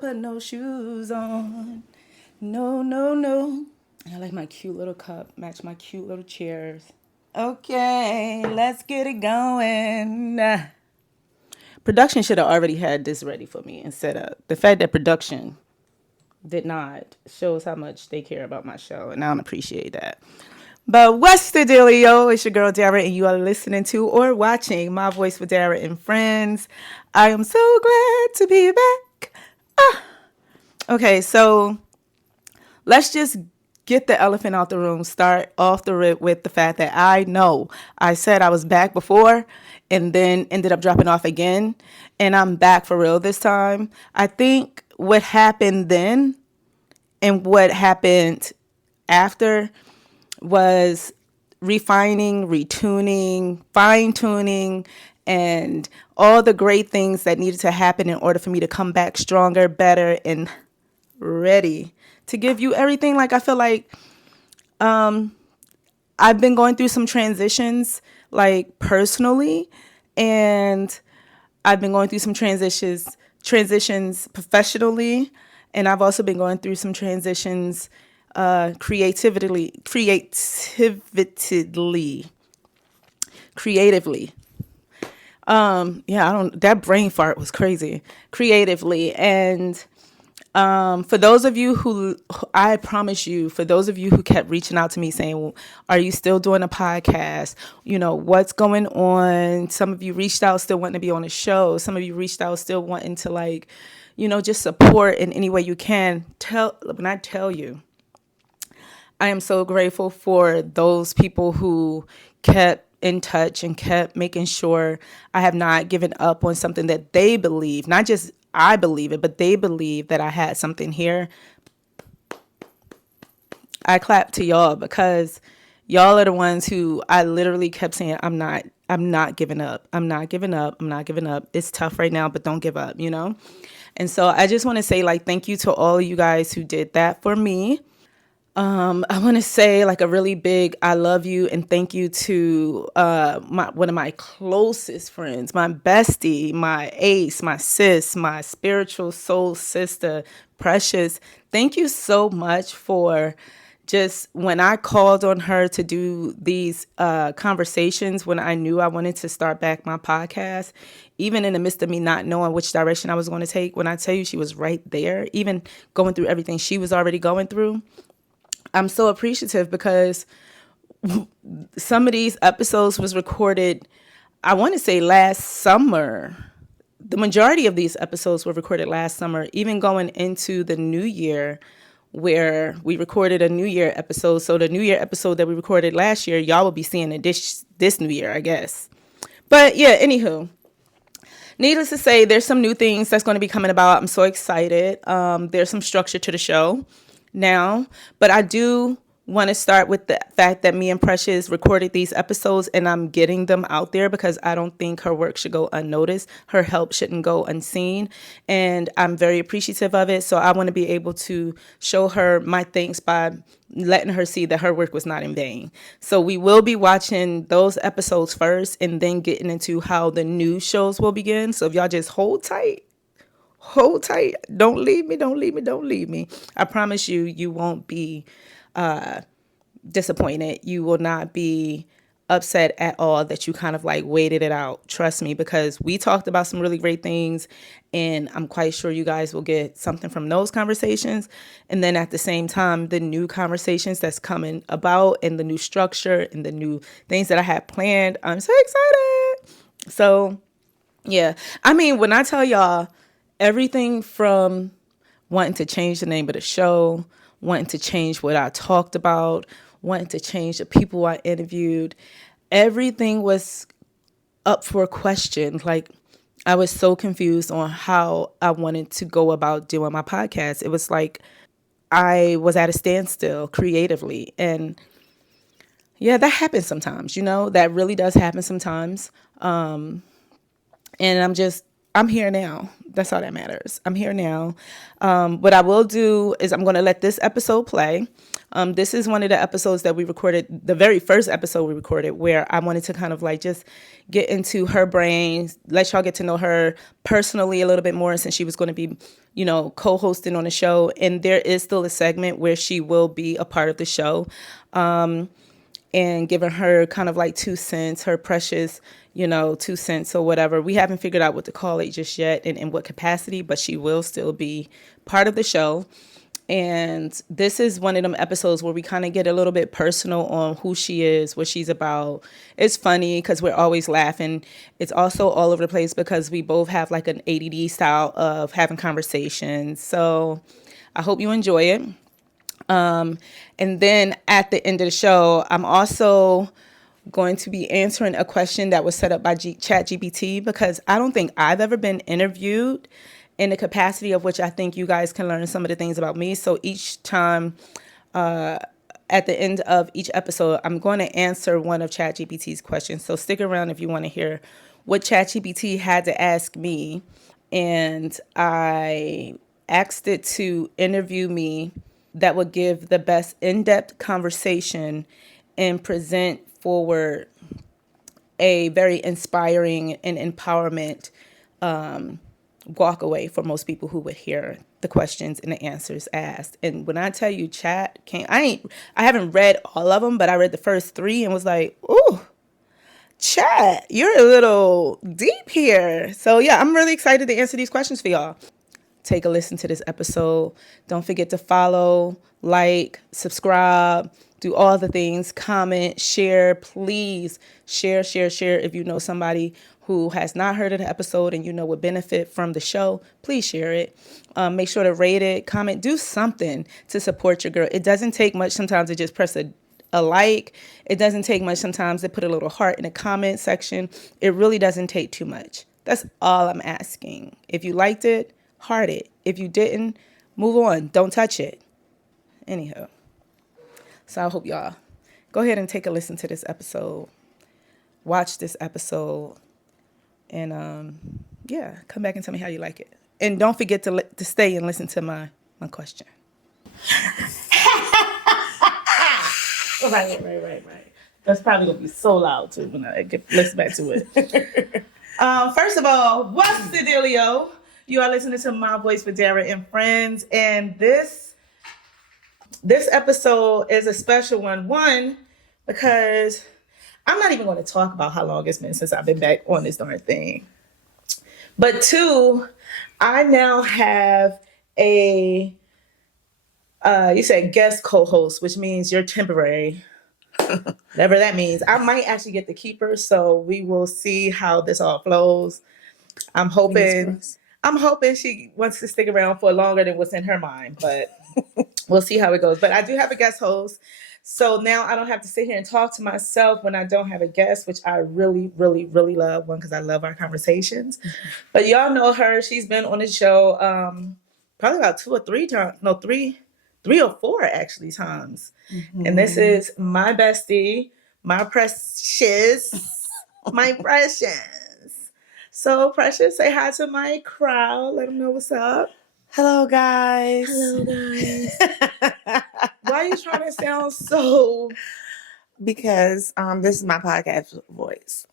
put no shoes on. No, no, no. I like my cute little cup, match my cute little chairs. Okay, let's get it going. Production should have already had this ready for me and set up. The fact that production did not shows how much they care about my show, and I don't appreciate that. But what's the dealio? It's your girl Dara, and you are listening to or watching My Voice with Dara and Friends. I am so glad to be back. Okay, so let's just get the elephant out the room. Start off the rip with the fact that I know I said I was back before and then ended up dropping off again. And I'm back for real this time. I think what happened then and what happened after was refining, retuning, fine tuning, and all the great things that needed to happen in order for me to come back stronger, better, and ready to give you everything. Like, I feel like I've been going through some transitions, like personally, and I've been going through some transitions professionally, and I've also been going through some transitions creatively. That brain fart was crazy. Creatively. And for those of you who, I promise you, for those of you who kept reaching out to me saying, well, are you still doing a podcast? You know, what's going on? Some of you reached out still wanting to be on a show. Some of you reached out still wanting to, like, you know, just support in any way you can. When I tell you, I am so grateful for those people who kept in touch and kept making sure I have not given up on something that they believe, not just I believe it, but they believe that I had something here. I clap to y'all because y'all are the ones who I literally kept saying, I'm not giving up. I'm not giving up. I'm not giving up. It's tough right now, but don't give up, you know? And so I just want to say, like, thank you to all of you guys who did that for me. I want to say, like, a really big I love you and thank you to one of my closest friends, my bestie, my ace, my sis, my spiritual soul sister, Precious. Thank you so much for just when I called on her to do these conversations, when I knew I wanted to start back my podcast, even in the midst of me not knowing which direction I was going to take. When I tell you she was right there, even going through everything she was already going through. I'm so appreciative because some of these episodes was recorded, I want to say last summer. The majority of these episodes were recorded last summer, even going into the new year where we recorded a New Year episode. So the New Year episode that we recorded last year, y'all will be seeing it this New Year, I guess. But yeah, anywho. Needless to say, there's some new things that's going to be coming about. I'm so excited. There's some structure to the show now, but I do want to start with the fact that me and Precious recorded these episodes and I'm getting them out there because I don't think her work should go unnoticed. Her help shouldn't go unseen. And I'm very appreciative of it. So I want to be able to show her my thanks by letting her see that her work was not in vain. So we will be watching those episodes first and then getting into how the new shows will begin. So if y'all just hold tight. Hold tight. Don't leave me. Don't leave me. Don't leave me. I promise you, you won't be disappointed. You will not be upset at all that you kind of like waited it out. Trust me, because we talked about some really great things and I'm quite sure you guys will get something from those conversations. And then at the same time, the new conversations that's coming about and the new structure and the new things that I had planned. I'm so excited. So yeah, I mean, when I tell y'all, everything from wanting to change the name of the show, wanting to change what I talked about, wanting to change the people I interviewed, everything was up for question. Like, I was so confused on how I wanted to go about doing my podcast. It was like I was at a standstill creatively. And yeah, that happens sometimes, you know, that really does happen sometimes. And I'm here now. That's all that matters. I'm here now. What I will do is I'm going to let this episode play. This is one of the episodes that we recorded, the very first episode we recorded, where I wanted to kind of like just get into her brain, let y'all get to know her personally a little bit more, since she was going to be, co-hosting on the show. And there is still a segment where she will be a part of the show. And giving her kind of like 2 cents, her precious, 2 cents or whatever. We haven't figured out what to call it just yet and in what capacity, but she will still be part of the show. And this is one of them episodes where we kind of get a little bit personal on who she is, what she's about. It's funny because we're always laughing. It's also all over the place because we both have like an ADD style of having conversations. So I hope you enjoy it. And then at the end of the show, I'm also going to be answering a question that was set up by ChatGPT, because I don't think I've ever been interviewed in the capacity of which I think you guys can learn some of the things about me. So each time, at the end of each episode, I'm going to answer one of ChatGPT's questions. So stick around if you want to hear what ChatGPT had to ask me. And I asked it to interview me that would give the best in-depth conversation and present forward a very inspiring and empowerment walk away for most people who would hear the questions and the answers asked. And when I tell you chat can't, I haven't read all of them, but I read the first 3 and was like, ooh, chat, you're a little deep here. So yeah, I'm really excited to answer these questions for y'all. Take a listen to this episode. Don't forget to follow, like, subscribe, do all the things, comment, share, please share. If you know somebody who has not heard of the episode and would benefit from the show, please share it. Make sure to rate it, comment, do something to support your girl. It doesn't take much sometimes to just press a like. It doesn't take much sometimes to put a little heart in the comment section. It really doesn't take too much. That's all I'm asking. If you liked it, heart it. If you didn't, move on. Don't touch it. Anyhow. So I hope y'all go ahead and take a listen to this episode. Watch this episode. And come back and tell me how you like it. And don't forget to stay and listen to my question. Right. That's probably going to be so loud too when I listen back to it. First of all, what's the dealio? You are listening to My Voice with Dara and Friends, and this episode is a special one. One, because I'm not even going to talk about how long it's been since I've been back on this darn thing. But 2, I now have a you said guest co-host, which means you're temporary. Whatever that means. I might actually get the keeper, so we will see how this all flows. I'm hoping she wants to stick around for longer than what's in her mind, but we'll see how it goes. But I do have a guest host, so now I don't have to sit here and talk to myself when I don't have a guest, which I really, really, really love. One, because I love our conversations. Mm-hmm. But y'all know her. She's been on the show probably about 2 or 3 times. No, 3 or 4 actually times. Mm-hmm. And this is my bestie, my precious, my precious. So Precious, say hi to my crowd. Let them know what's up. Hello, guys. Why are you trying to sound so? Because this is my podcast voice.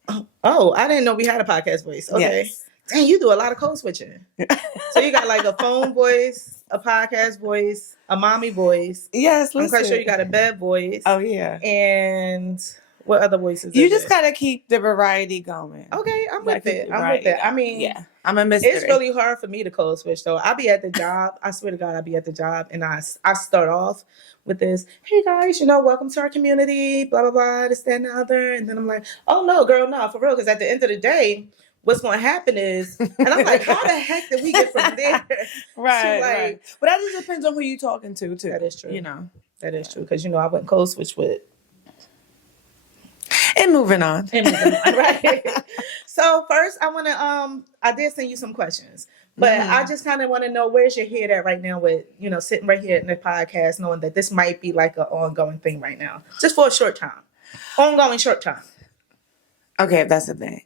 Oh, I didn't know we had a podcast voice. Okay. Yes. Dang, you do a lot of code switching. So you got like a phone voice, a podcast voice, a mommy voice. Yes, listen. I'm quite sure you got a bed voice. Oh, yeah. And what other voices? You just got to keep the variety going. Okay, I'm with it. I mean, yeah, I'm a mystery. It's really hard for me to code switch, though. I'll be at the job. I swear to God, I'll be at the job. And I start off with this, hey, guys, welcome to our community, blah, blah, blah, this, that, and the other. And then I'm like, oh, no, girl, no, for real. Because at the end of the day, what's going to happen is, and I'm like, how the heck did we get from there? Right. But that just depends on who you're talking to, too. That is true. That is true. Because, I wouldn't code switch with. And moving on. Right. So first, I want to, I did send you some questions, but I just kind of want to know, where's your head at right now with, sitting right here in the podcast, knowing that this might be like an ongoing thing right now, just for a short time. Ongoing short time. Okay, if that's the thing.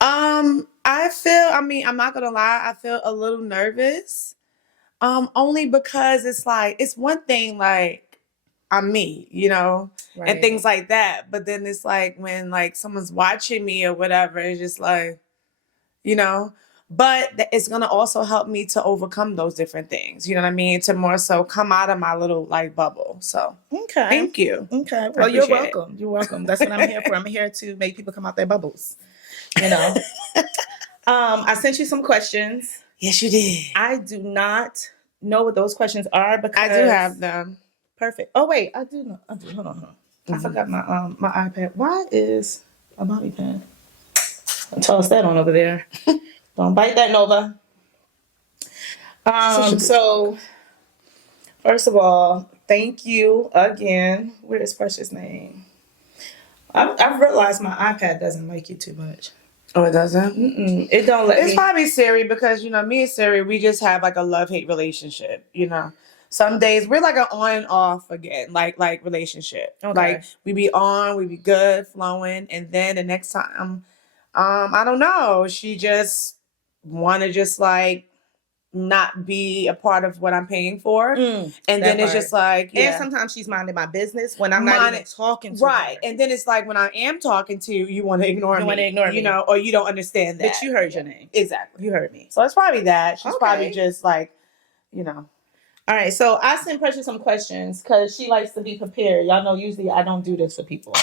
I'm not going to lie. I feel a little nervous. Only because it's one thing, like, I'm me, you know, Right. and things like that. But then it's like when like someone's watching me or whatever, it's just like, you know, but it's going to also help me to overcome those different things. You know what I mean? To more so come out of my little like bubble. So Okay. thank you. Okay. I Well, you're appreciate it. welcome. You're welcome. That's what I'm here for. I'm here to make people come out their bubbles. You know. I sent you some questions. Yes, you did. I do not know what those questions are because I do have them. Perfect. Oh wait, I do know. I do. Hold on. I forgot my iPad. Why is a bobby pin? Toss that on over there. Don't bite that, Nova. So first of all, thank you again. Where is Precious' name? I've realized my iPad doesn't like you too much. Oh, it doesn't? It don't let me. It's probably Siri because, you know, me and Siri, we just have like a love-hate relationship, you know. Some days we're like an on and off again, like relationship. Okay. Like we be on, we be good, flowing, and then the next time, I don't know, she just wanna just like not be a part of what I'm paying for. And then it's just like, yeah. And sometimes she's minding my business when I'm not even talking to right. her. And then it's like when I am talking to you, you want to ignore me. You want to ignore me. You know, or you don't understand that. But you heard your name. Exactly. You heard me. So it's probably that. She's Okay. probably just like, you know. All right. So I sent Precious some questions because she likes to be prepared. Y'all know usually I don't do this for people.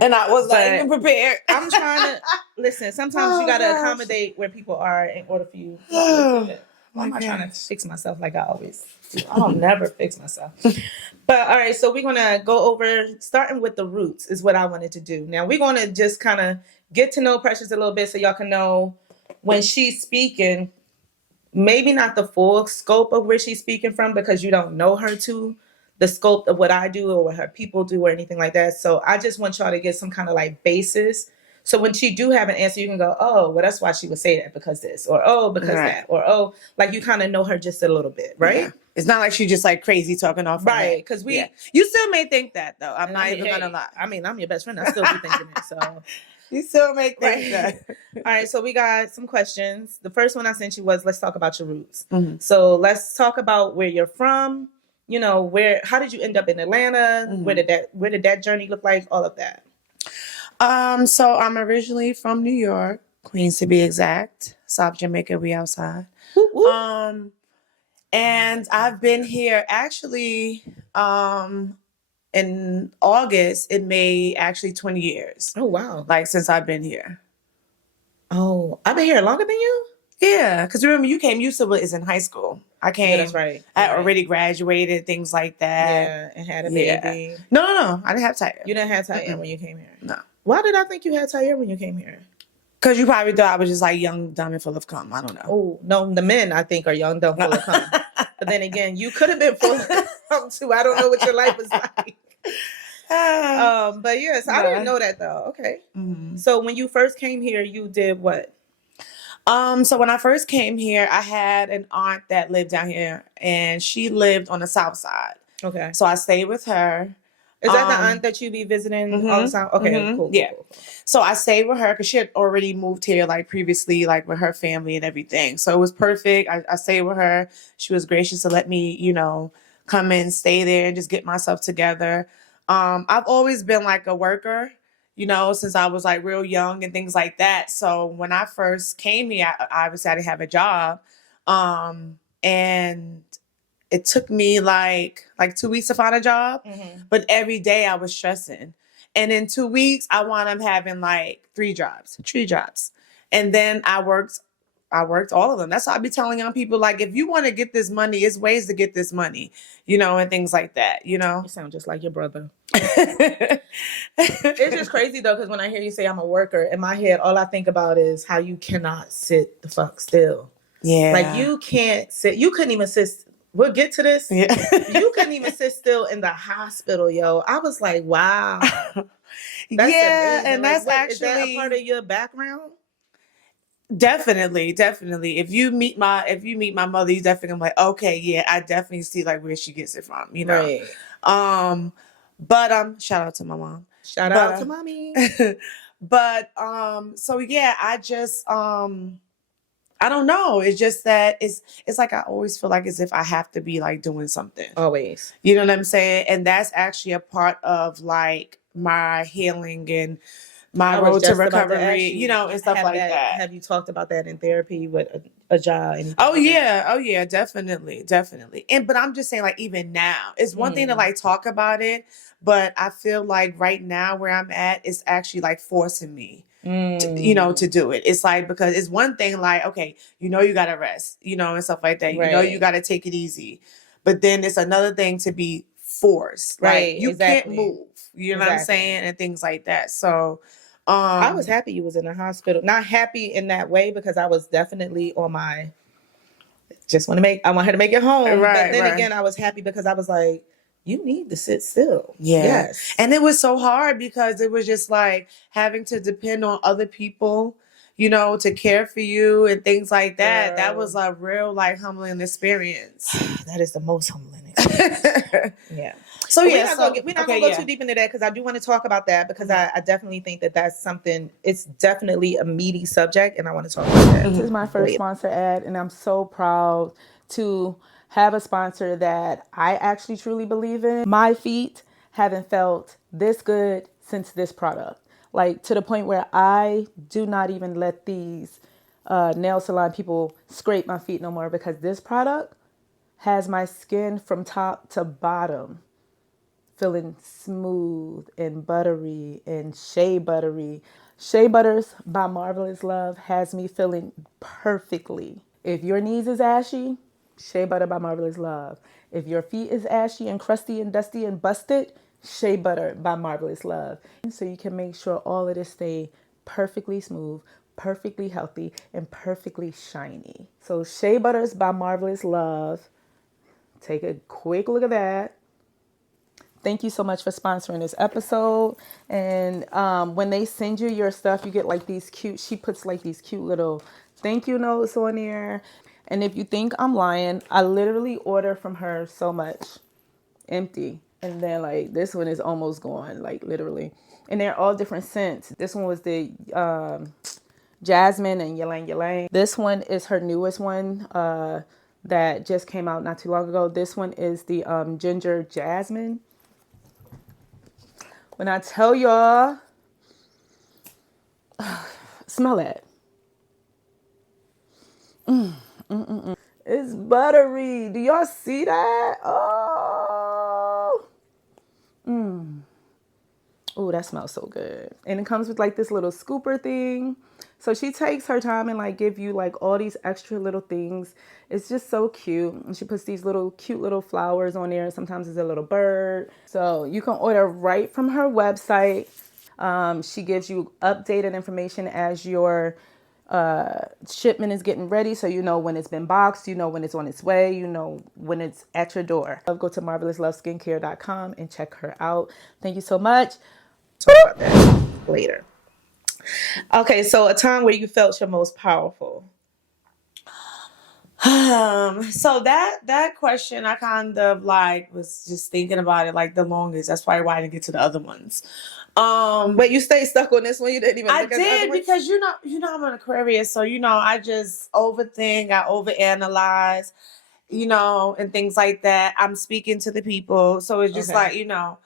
And I was not even prepared. I'm trying to listen. Sometimes you got to accommodate where people are in order for you to do it. Why am I trying to fix myself like I always do? I don't never fix myself. But all right, so we're going to go over, starting with the roots is what I wanted to do. Now, we're going to just kind of get to know Precious a little bit so y'all can know when she's speaking, maybe not the full scope of where she's speaking from because you don't know her to the scope of what I do or what her people do or anything like that. So I just want y'all to get some kind of like basis. So when she do have an answer, you can go, oh, well, that's why she would say that because this, or oh, because that, or oh, like you kind of know her just a little bit, right? Yeah. It's not like she just like crazy talking off. Right, because you still may think that though. I'm not even gonna lie. I mean, I'm your best friend. I still be thinking it. So you still may think that. All right, so we got some questions. The first one I sent you was, let's talk about your roots. So let's talk about where you're from. You know, how did you end up in Atlanta? Where did that journey look like? All of that. So I'm originally from New York, Queens to be exact. South Jamaica, we outside. And I've been here actually in August, it made actually 20 years. Oh wow. Like since I've been here. Oh, I've been here longer than you? Yeah, because remember you came, you still was in high school. I came. Yeah, that's right. I already graduated, things like that. Yeah, and had a baby. No. I didn't have Tyre. You didn't have Tyre when you came here? No. Why did I think you had Tyre when you came here? Because you probably thought I was just like young, dumb, and full of cum. I don't know. Oh, no, the men I think are young, dumb, full of cum. But then again, you could have been full of cum too. I don't know what your life was like. But yes, I didn't know that though. Okay. So when you first came here, you did what? So when I first came here, I had an aunt that lived down here, and she lived on the south side. Okay. So I stayed with her. Is that the aunt that you be visiting all the time? Okay, cool. Yeah. So I stayed with her because she had already moved here like previously, like with her family and everything. So it was perfect. I stayed with her. She was gracious to let me, you know, come in, stay there, and just get myself together. I've always been like a worker, you know, since I was like real young and things like that. So when I first came here, I obviously I didn't have a job. And it took me like 2 weeks to find a job, but every day I was stressing. And in 2 weeks, I wound up having like 3 jobs. And then I worked all of them. That's why I be telling young people, like, if you want to get this money, it's ways to get this money, you know, and things like that, you know? You sound just like your brother. It's just crazy though, because when I hear you say I'm a worker, in my head, all I think about is how you cannot sit the fuck still. Yeah. Like you can't sit, you couldn't even sit. We'll get to this. Yeah. You couldn't even sit still in the hospital, yo. I was like, wow. That's amazing. And like, that's actually... Is that a part of your background? Definitely. If you meet my mother, you definitely gonna be like, okay, yeah, I definitely see like where she gets it from, you know. Right. But shout out to my mom. Shout out to mommy. But so yeah, I I don't know. It's just that it's like I always feel like as if I have to be like doing something. Always. You know what I'm saying? And that's actually a part of like my healing and my road to recovery, you know, and stuff like that. Have you talked about that in therapy with a job? Oh yeah, oh yeah, definitely, definitely. And but I'm just saying, like even now, it's one thing to like talk about it, but I feel like right now where I'm at is actually like forcing me. You know, to do it. It's like, because it's one thing like, okay, you know, you gotta rest, you know, and stuff like that. You know, you gotta take it easy. But then it's another thing to be forced. Like you can't move. You know what I'm saying? And things like that. So I was happy you was in the hospital. Not happy in that way, because I was definitely on my I want her to make it home. Right, but then again, I was happy because I was like, you need to sit still. Yeah. Yes. And it was so hard because it was just like having to depend on other people, you know, to care for you and things like that. Girl. That was a real like humbling experience. That is the most humbling experience. Yeah. So but yeah, we're not gonna go too deep into that, because I do want to talk about that, because I definitely think that that's something. It's definitely a meaty subject, and I want to talk about that. This is my first sponsor ad, and I'm so proud to have a sponsor that I actually truly believe in. My feet haven't felt this good since this product, like to the point where I do not even let these nail salon people scrape my feet no more, because this product has my skin from top to bottom feeling smooth and buttery and shea buttery. Shea Butters by Marvelous Love has me feeling perfectly. If your knees is ashy, Shea Butter by Marvelous Love. If your feet is ashy and crusty and dusty and busted, Shea Butter by Marvelous Love. So you can make sure all of this stay perfectly smooth, perfectly healthy, and perfectly shiny. So Shea Butters by Marvelous Love. Take a quick look at that. Thank you so much for sponsoring this episode. And when they send you your stuff, you get like these cute, she puts like these cute little thank you notes on there. And if you think I'm lying, I literally order from her so much empty. And then like this one is almost gone, like literally. And they're all different scents. This one was the jasmine and ylang ylang. This one is her newest one that just came out not too long ago. This one is the ginger jasmine. When I tell y'all, smell it. It's buttery. Do y'all see that? Oh. Oh, that smells so good. And it comes with like this little scooper thing. So she takes her time and like give you like all these extra little things. It's just so cute. And she puts these little cute little flowers on there. Sometimes it's a little bird. So you can order right from her website. She gives you updated information as your shipment is getting ready, so you know when it's been boxed, you know when it's on its way, you know when it's at your door. Go to marvelousloveskincare.com and check her out. Thank you so much. Talk about that later. Okay, so a time where you felt your most powerful. So that question, I kind of like was just thinking about it like the longest. That's probably why I didn't get to the other ones. But you stayed stuck on this one. You didn't even. I did because you know I'm an Aquarius, so you know I just overthink, I overanalyze, you know, and things like that. I'm speaking to the people, so it's just like, you know,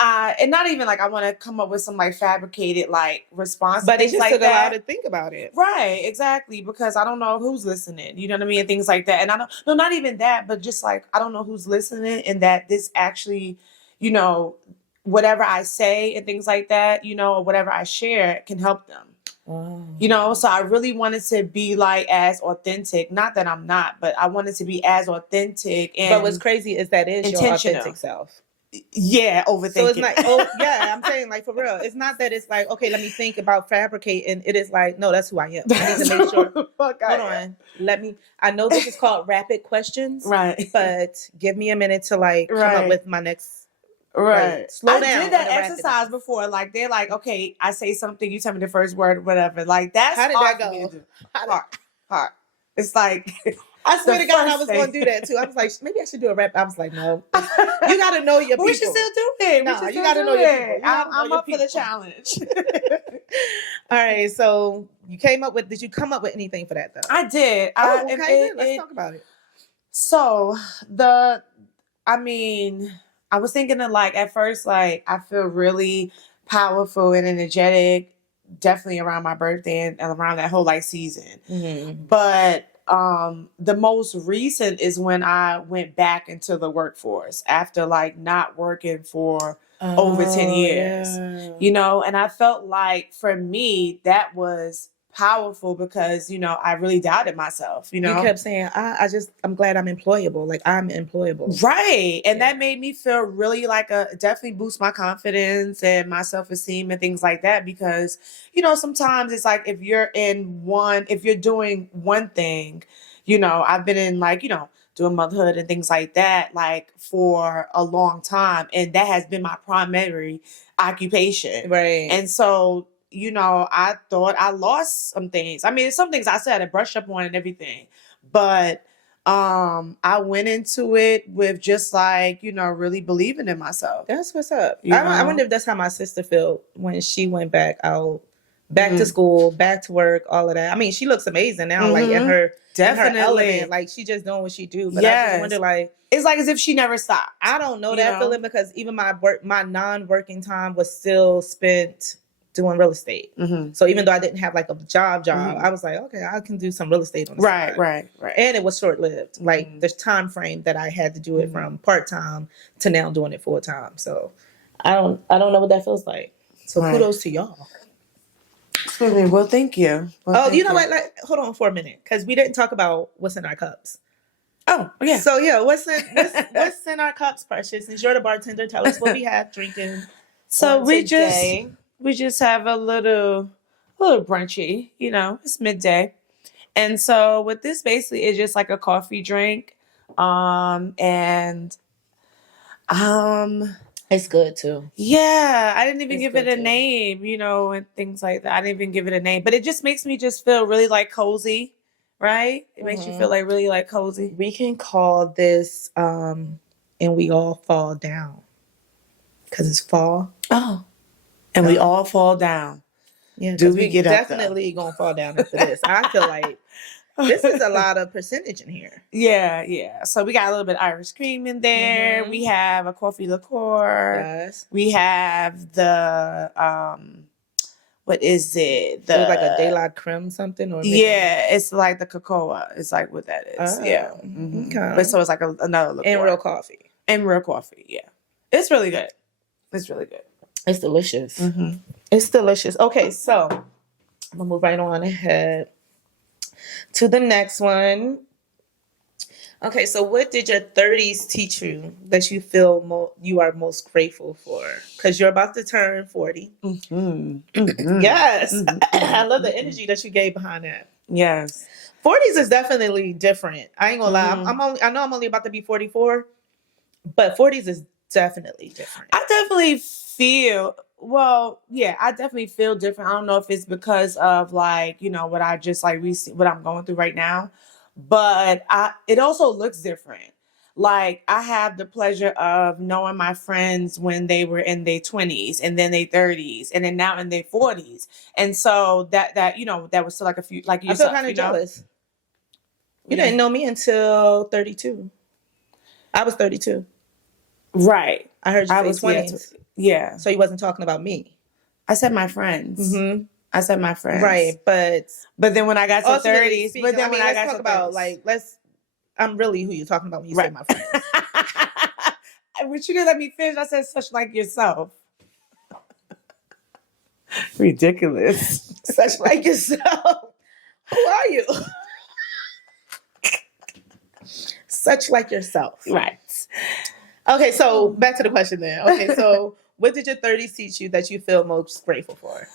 and not even like I want to come up with some like fabricated like response, but it just like took a while to think about it. Right, exactly, because I don't know who's listening. You know what I mean, and things like that. And I don't, no, not even that, but just like I don't know who's listening, and that this actually, you know, whatever I say and things like that, you know, or whatever I share can help them. You know, so I really wanted to be like as authentic. Not that I'm not, but I wanted to be as authentic. And but what's crazy is that is your authentic self. Yeah, overthinking. So it's like, oh yeah, I'm saying like for real. It's not that it's like, okay, let me think about fabricating. It is like, no, that's who I am. I need to make sure. Hold on, I know this is called rapid questions, right? But give me a minute to like come up with my next. Right. Like, slow down. I did that exercise before. Like they're like, okay, I say something, you tell me the first word, whatever. Like that's how did hard that for me go? to do. Hard. It's like I swear to God, I was going to do that too. I was like, maybe I should do a rap. I was like, no, you got to know your people. We should still do it. No, you got to know your people. I'm up for the challenge. All right, so you came up with? Did you come up with anything for that though? I did. Let's talk about it. So I was thinking of like at first, like I feel really powerful and energetic, definitely around my birthday and around that whole like season. Mm-hmm. But the most recent is when I went back into the workforce after like not working for over 10 years. Yeah. You know, and I felt like for me that was powerful because, you know, I really doubted myself, you know. You kept saying, I'm glad I'm employable. Like I'm employable. Right. And that made me feel really like definitely boost my confidence and my self-esteem and things like that. Because, you know, sometimes it's like if you're doing one thing, you know, I've been in like, you know, doing motherhood and things like that, like for a long time. And that has been my primary occupation. Right. And so, you know, I thought I lost some things. I mean, some things I said I brushed up on and everything, but I went into it with just like, you know, really believing in myself. That's what's up. You I know? wonder if that's how my sister felt when she went back out, back to school, back to work, all of that. I mean, she looks amazing now, like in her element, like she just doing what she do. But I just wonder, like, it's like as if she never stopped. I don't know that feeling because even my non-working time was still spent doing real estate. Mm-hmm. So even though I didn't have like a job, I was like, okay, I can do some real estate on the side. Right. And it was short-lived. Like the time frame that I had to do it from part-time to now doing it full-time. So I don't know what that feels like. So kudos to y'all. Excuse me. Well, thank you. Well, you know what? Like, hold on for a minute, because we didn't talk about what's in our cups. Oh, yeah. So yeah, what's in our cups, Precious? Since you're the bartender, tell us what we have drinking. So we just have a little brunchy, you know, it's midday. And so with this basically is just like a coffee drink. It's good too. Yeah, I didn't even give it a name, you know, and things like that. I didn't even give it a name, but it just makes me just feel really like cozy, right? It makes you feel like really like cozy. We can call this and we all fall down because it's fall. Oh, and we all fall down. Yeah, do we get definitely gonna fall down after this? I feel like this is a lot of percentage in here. Yeah. So we got a little bit of Irish cream in there. We have a coffee liqueur. Yes. We have the what is it? It was like a de la creme something, or it's like the cocoa. It's like what that is. Yeah. Okay. But so it's like another liqueur. And real coffee. Yeah. It's really good. It's really good. It's delicious. It's delicious. Okay, so I'm gonna move right on ahead to the next one. Okay, so what did your 30s teach you that you feel you are most grateful for? Because you're about to turn 40. Yes. I love the energy that you gave behind that. Yes. 40s is definitely different. I ain't gonna lie. I know I'm only about to be 44, but 40s is definitely different. I definitely feel different. I don't know if it's because of like, you know, what I just like what I'm going through right now, but it also looks different. Like I have the pleasure of knowing my friends when they were in their 20s and then their 30s and then now in their 40s. And so that you know, that was still like a few, like yourself, I feel kind of jealous. You didn't know me until 32. I was 32. Right. I heard you say 20s. Yeah. So you wasn't talking about me. I said my friends. I said my friends. Right, but then when I got to 30s, but then when I got to about 30s, like I'm really who you're talking about when you say my friends. But you didn't let me finish. I said such like yourself. Ridiculous. Such like yourself. Who are you? Such like yourself. Right. Okay, so back to the question then. Okay, so what did your 30s teach you that you feel most grateful for?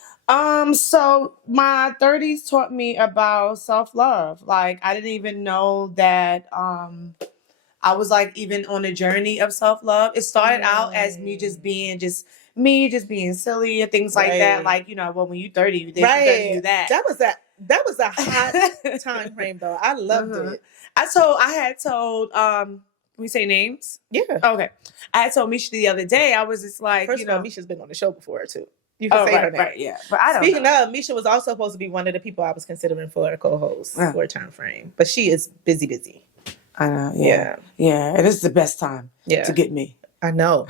So my 30s taught me about self-love. Like I didn't even know that I was like even on a journey of self-love. It started out as me just being silly and things like that. Like, you know, well, when you're 30, you do that. That was a hot time frame though. I loved it. I had told can we say names? Yeah. Okay. I had told Misha the other day, I was just like, First of all, Misha's been on the show before too. You can Oh, say her right, name. right, yeah. But I don't Speaking know. of, Misha was also supposed to be one of the people I was considering for a co-host Yeah. for a time frame, but she is busy. I know, yeah. Yeah, and this is the best time to get me. I know.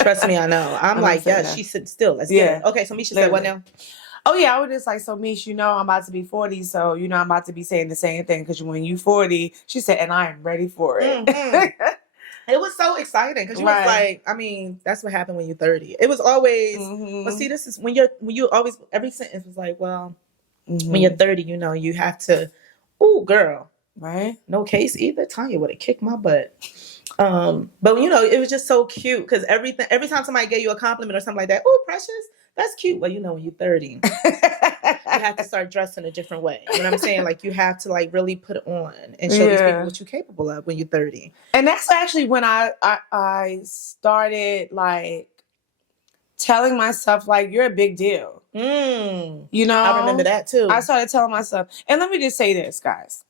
Trust me, I know. I'm like, yes, she sits still. Let's get her. Okay, so Misha said what now? Oh, yeah, I was just like, so Mish, you know, I'm about to be 40, so, you know, I'm about to be saying the same thing, because when you 40, she said, and I am ready for it. Mm-hmm. It was so exciting, because you was like, I mean, that's what happened when you're 30. It was always, but see, this is when you always, every sentence was like, well, when you're 30, you know, you have to, ooh, girl. Right? No case either. Tanya would have kicked my butt. But you know, it was just so cute because every time somebody gave you a compliment or something like that, oh, precious, that's cute. Well, you know, when you're 30, you have to start dressing a different way. You know what I'm saying? Like you have to like really put it on and show these people what you're capable of when you're 30. And that's actually when I started like telling myself like, you're a big deal. You know, I remember that too. I started telling myself, and let me just say this, guys,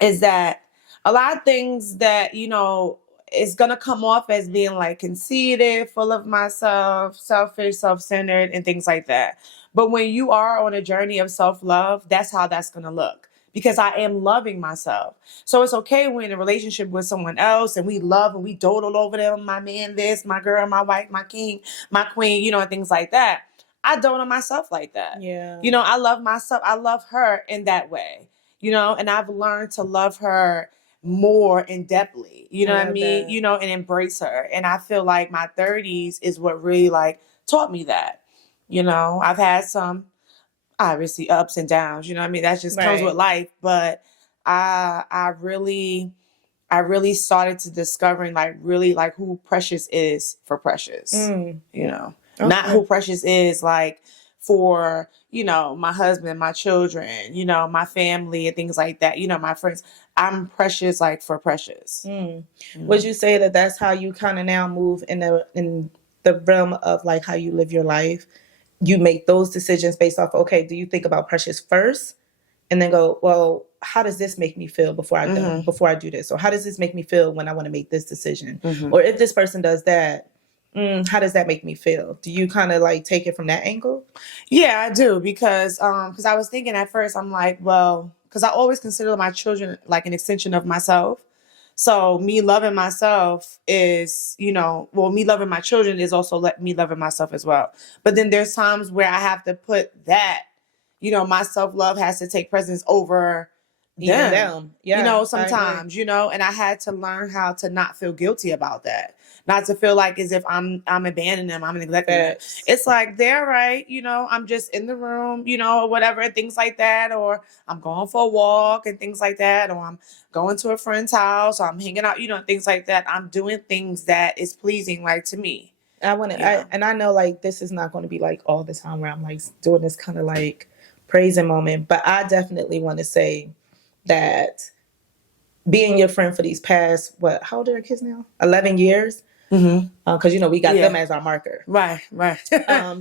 is that a lot of things that, you know, is going to come off as being like conceited, full of myself, selfish, self-centered, and things like that. But when you are on a journey of self-love, that's how that's going to look, because I am loving myself. So it's okay when in a relationship with someone else and we love and we dote all over them, my man this, my girl, my wife, my king, my queen, you know, and things like that. I dote on myself like that. Yeah. You know, I love myself. I love her in that way. You know, and I've learned to love her more in depthly, you know what I mean? That. You know, and embrace her. And I feel like my 30s is what really like taught me that. You know, I've had some obviously ups and downs, you know what I mean? That just comes with life. But I really started to discovering like really like who Precious is for Precious. You know, not who Precious is like for, you know, my husband, my children, you know, my family and things like that, you know, my friends. I'm Precious like for Precious. Would you say that that's how you kind of now move in the realm of like how you live your life? You make those decisions based off, okay, do you think about Precious first and then go, well, how does this make me feel before I do this? Or how does this make me feel when I want to make this decision? Or if this person does that, how does that make me feel? Do you kind of like take it from that angle? Yeah, I do, because I was thinking at first, I'm like, well, because I always consider my children like an extension of myself. So me loving myself is, you know, well, me loving my children is also me loving myself as well. But then there's times where I have to put that, you know, my self-love has to take precedence over them. Yeah, you know, sometimes, you know, and I had to learn how to not feel guilty about that. Not to feel like as if I'm abandoning them, I'm neglecting them. It's like, they're right, you know, I'm just in the room, you know, or whatever, and things like that. Or I'm going for a walk and things like that. Or I'm going to a friend's house. Or I'm hanging out, you know, things like that. I'm doing things that is pleasing, like, to me. And I know like this is not going to be like all the time where I'm like doing this kind of like praising moment, but I definitely want to say that being your friend for these past, how old are your kids now? 11 years. Because you know we got them as our marker. Right.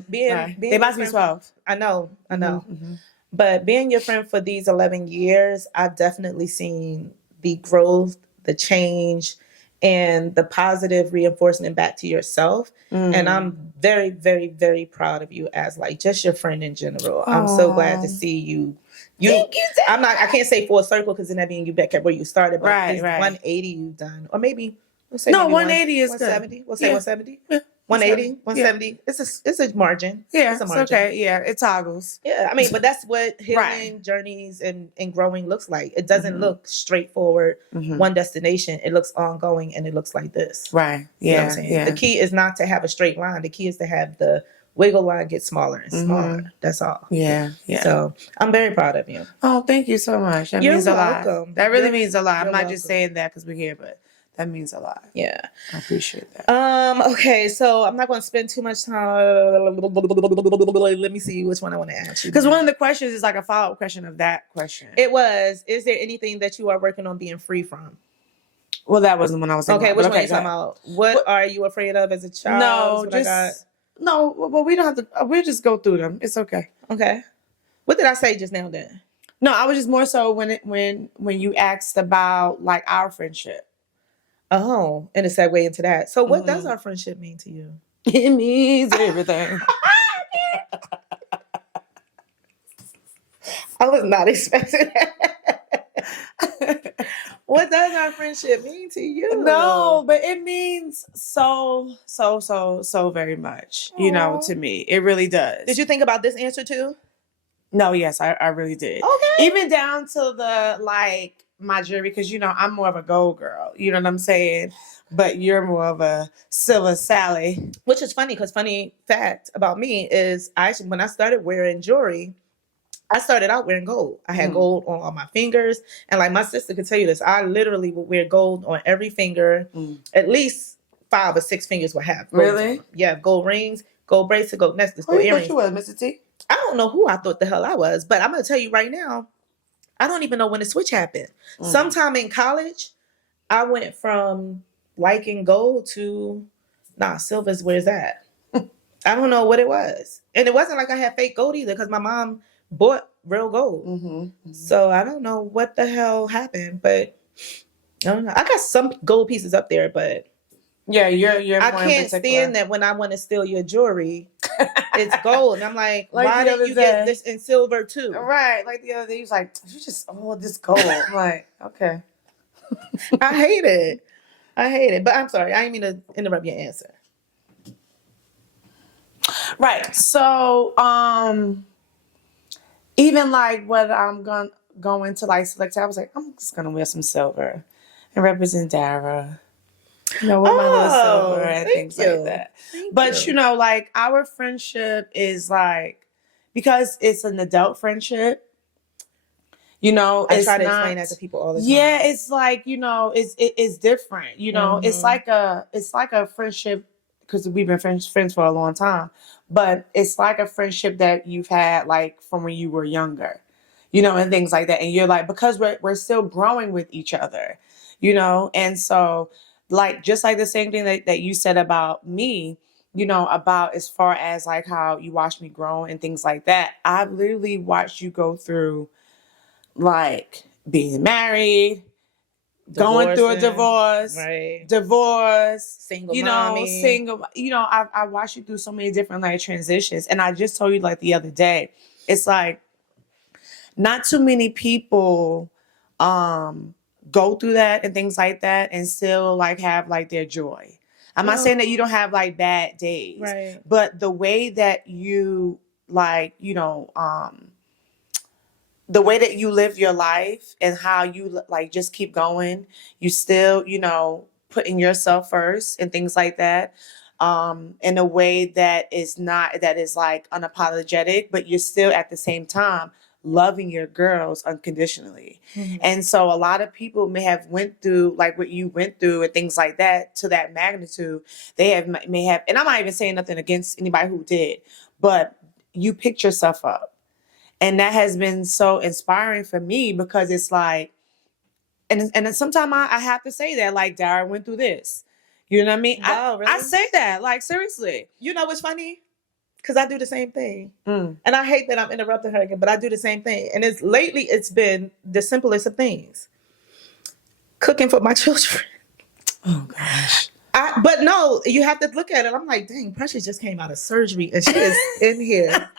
Being they must be 12. I know. But being your friend for these 11 years, I've definitely seen the growth, the change, and the positive reinforcement back to yourself. And I'm very, very, very proud of you as like just your friend in general. I'm so glad to see you. I can't say full circle because then that means you back at where you started, but this 180 you've done, or maybe. No, 180 is 170. Good. We'll say 170. Yeah. 180, 170. Yeah. It's a margin. Yeah, it's a margin. Okay. Yeah, it toggles. Yeah, I mean, but that's what healing journeys and growing looks like. It doesn't look straightforward, one destination. It looks ongoing, and it looks like this. Right. Yeah. You know what I'm saying? Yeah. The key is not to have a straight line. The key is to have the wiggle line get smaller and smaller. That's all. Yeah. So I'm very proud of you. Oh, thank you so much. That means a lot. That really means a lot. I'm not just saying that because we're here, but that means a lot. Yeah. I appreciate that. Okay, so I'm not going to spend too much time. Let me see which one I want to ask you. Because one of the questions is like a follow-up question of that question. It was, is there anything that you are working on being free from? Well, that wasn't when I was thinking. Okay, which one are you talking about? What are you afraid of as a child? Well, we don't have to. We'll just go through them. It's okay. Okay. What did I say just now then? No, I was just more so when you asked about like our friendship. Oh, and a segue into that. So what does our friendship mean to you? It means everything. I was not expecting that. What does our friendship mean to you? No, but it means so very much, Aw. to me. It really does. Did you think about this answer too? No, yes, I really did. Okay. Even down to the my jewelry, because I'm more of a gold girl. You know what I'm saying? But you're more of a silver Sally. Which is funny because funny fact about me is when I started wearing jewelry, I started out wearing gold. I had gold on all my fingers. And like my sister could tell you this, I literally would wear gold on every finger. At least 5 or 6 fingers would have gold. Really? Yeah, gold rings, gold bracelet, gold necklace, Who gold you earrings. thought you was, Mr. T? I don't know who I thought the hell I was, but I'm going to tell you right now, I don't even know when the switch happened. Sometime in college, I went from liking gold to, silver's where's that? I don't know what it was. And it wasn't like I had fake gold either because my mom bought real gold. So I don't know what the hell happened, but I don't know. I got some gold pieces up there, but yeah, you're I can't stand that when I want to steal your jewelry, it's gold. And I'm like why didn't you get this in silver too? Right. Like the other day, he was like, you just this gold. I'm like, okay. I hate it. But I'm sorry. I didn't mean to interrupt your answer. Right. So, even like what I'm going to select, I was like, I'm just gonna wear some silver and represent Dara. With my little silver and things like that. But like our friendship is because it's an adult friendship. I try to explain that to people all the time. Yeah, it's it's different. It's like a friendship because we've been friends for a long time. But it's like a friendship that you've had from when you were younger, and things like that. And you're because we're still growing with each other, and so just like the same thing that you said about me, about as far as how you watched me grow and things like that. I've literally watched you go through being married, going through a divorce, single, single. I watched you through so many different transitions, and I just told you the other day, it's not too many people go through that and things like that and still have their joy. I'm not saying that you don't have bad days, right? But the way that you the way that you live your life and how you just keep going, you still putting yourself first and things like that, in a way that is unapologetic, but you're still at the same time loving your girls unconditionally. And so a lot of people may have went through what you went through and things like that to that magnitude. They may have, and I'm not even saying nothing against anybody who did, but you picked yourself up. And that has been so inspiring for me because it's and sometimes I have to say that Dara went through this. You know what I mean? Wow, really? I say that seriously. You know what's funny? Because I do the same thing. And I hate that I'm interrupting her again, but I do the same thing. And lately it's been the simplest of things. Cooking for my children. Oh gosh. But no, you have to look at it. I'm like, dang, Precious just came out of surgery and she is in here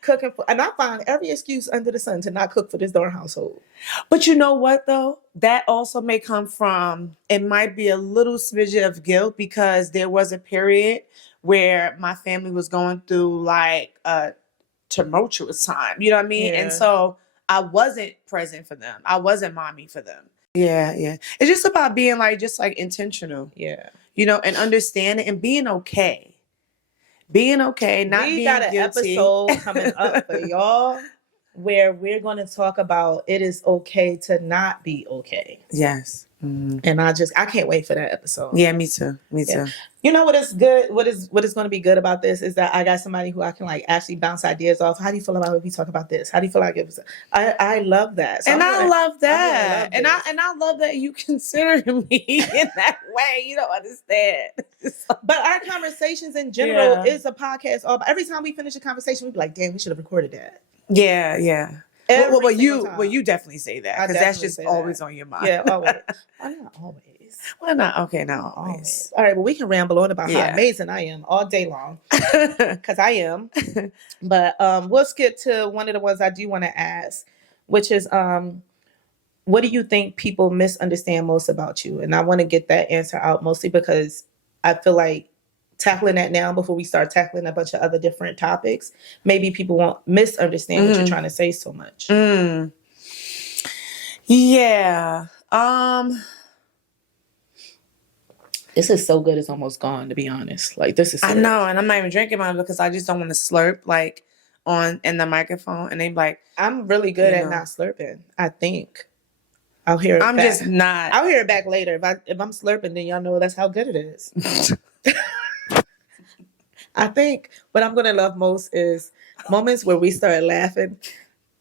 cooking for, and I find every excuse under the sun to not cook for this darn household. But you know what though? That also may come from, it might be a little smidgen of guilt because there was a period where my family was going through a tumultuous time. You know what I mean? Yeah. And so I wasn't present for them. I wasn't mommy for them. Yeah. It's just about being intentional. Yeah. And understanding and being okay. Being okay, not being guilty. We got an episode coming up for y'all where we're going to talk about it is okay to not be okay. Yes. And I can't wait for that episode. Yeah, me too. You know what is good? What is going to be good about this is that I got somebody who I can actually bounce ideas off. How do you feel about if we talk about this? How do you feel like it was? I love that. So I love that. And I love that you consider me in that way. You don't understand. But our conversations in general is a podcast. Every time we finish a conversation, we be like, damn, we should have recorded that. Yeah. Well, you definitely say that because that's just always on your mind. Yeah, always. Why not always? Well, not okay. Not always. All right. Well, we can ramble on about how amazing I am all day long because I am. But we'll skip to one of the ones I do want to ask. which is what do you think people misunderstand most about you? And I want to get that answer out mostly because I feel like tackling that now before we start tackling a bunch of other different topics, maybe people won't misunderstand what you're trying to say so much. Yeah. This is so good, it's almost gone, to be honest. Like, this is I serious. know, and I'm not even drinking mine because I just don't want to slurp like on in the microphone, and they be like, I'm really good at not slurping, I think. I'll hear it I'm back. just not. I'll hear it back later. If I'm slurping, then y'all know that's how good it is. I think what I'm gonna love most is moments where we start laughing.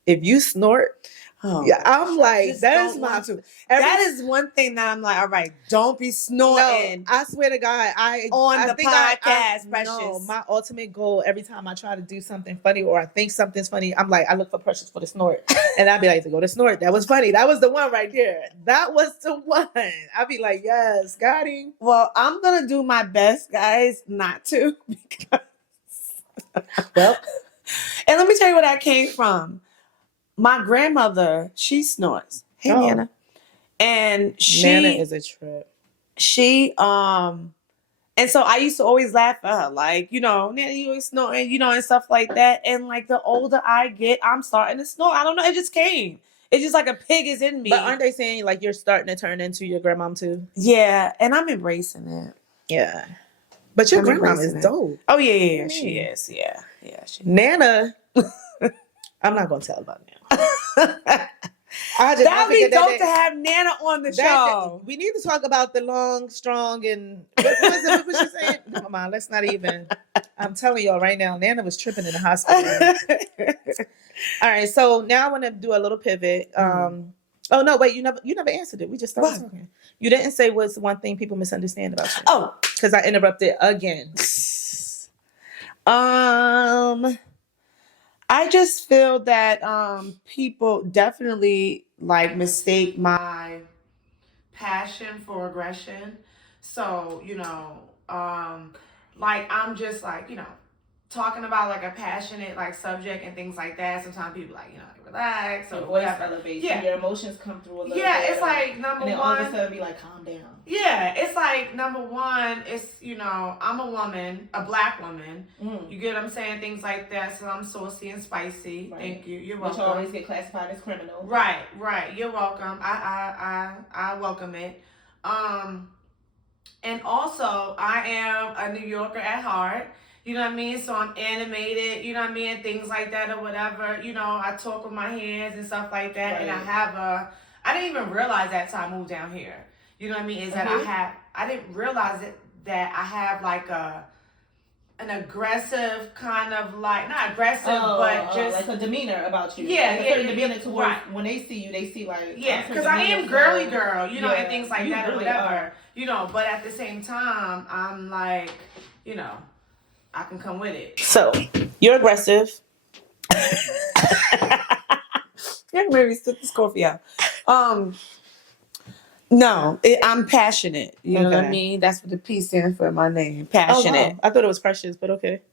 If you snort, yeah, I'm like, that is my. That is one thing that I'm like, all right, don't be snorting. No, I swear to God, I the podcast, Precious. No, my ultimate goal every time I try to do something funny or I think something's funny, I'm like, I look for Precious for the snort, and I'd be like, to go to snort. That was funny. That was the one right there. That was the one. I'd be like, yes, got him. Well, I'm gonna do my best, guys, not to. Because well, and let me tell you where that came from. My grandmother, she snorts. Hey, Nana. And Nana is a trip. And so I used to always laugh at her, like, Nana, you always snorting, and stuff like that. And like the older I get, I'm starting to snort. I don't know, it just came. It's just like a pig is in me. But aren't they saying like you're starting to turn into your grandmom too? Yeah, and I'm embracing it. Yeah. But your grandmom is dope. Oh yeah, she is. Yeah, she is. Nana. I'm not gonna tell about Nana. That'd be dope to have Nana on the show. We need to talk about the long, strong, and what was she saying? Come on, let's not even. I'm telling y'all right now, Nana was tripping in the hospital. All right, so now I want to do a little pivot. Oh no, wait, you never answered it. We just started talking. You didn't say what's one thing people misunderstand about you. Oh, because I interrupted again. I just feel that people definitely like mistake my passion for aggression. So, like I'm just like, talking about like a passionate like subject and things like that. Sometimes people like, relax or your voice whatever. Elevates. Yeah. Your emotions come through a little bit. It's like number and then one. all of a sudden be like, calm down. Yeah, it's like number one, it's I'm a woman, a black woman. You get what I'm saying? Things like that. So I'm saucy and spicy. Right. Thank you. You're welcome. Which always get classified as criminal. Right. You're welcome. I welcome it. And also I am a New Yorker at heart. You know what I mean? So I'm animated, you know what I mean? Things like that or whatever. I talk with my hands and stuff like that. Right. And I didn't even realize that till I moved down here. You know what I mean? Is that I didn't realize it that I have like an aggressive kind of like, not aggressive, but just like a demeanor about you. Yeah, like a certain demeanor towards when they see you, they see like because I am girly girl, and things like that or whatever. But at the same time, I'm like, I can come with it. So you're aggressive. Yeah, maybe stick the Scorpio. No, I'm passionate. You know what I mean? That's what the P stands for in my name. Passionate. Oh, wow. I thought it was Precious, but okay.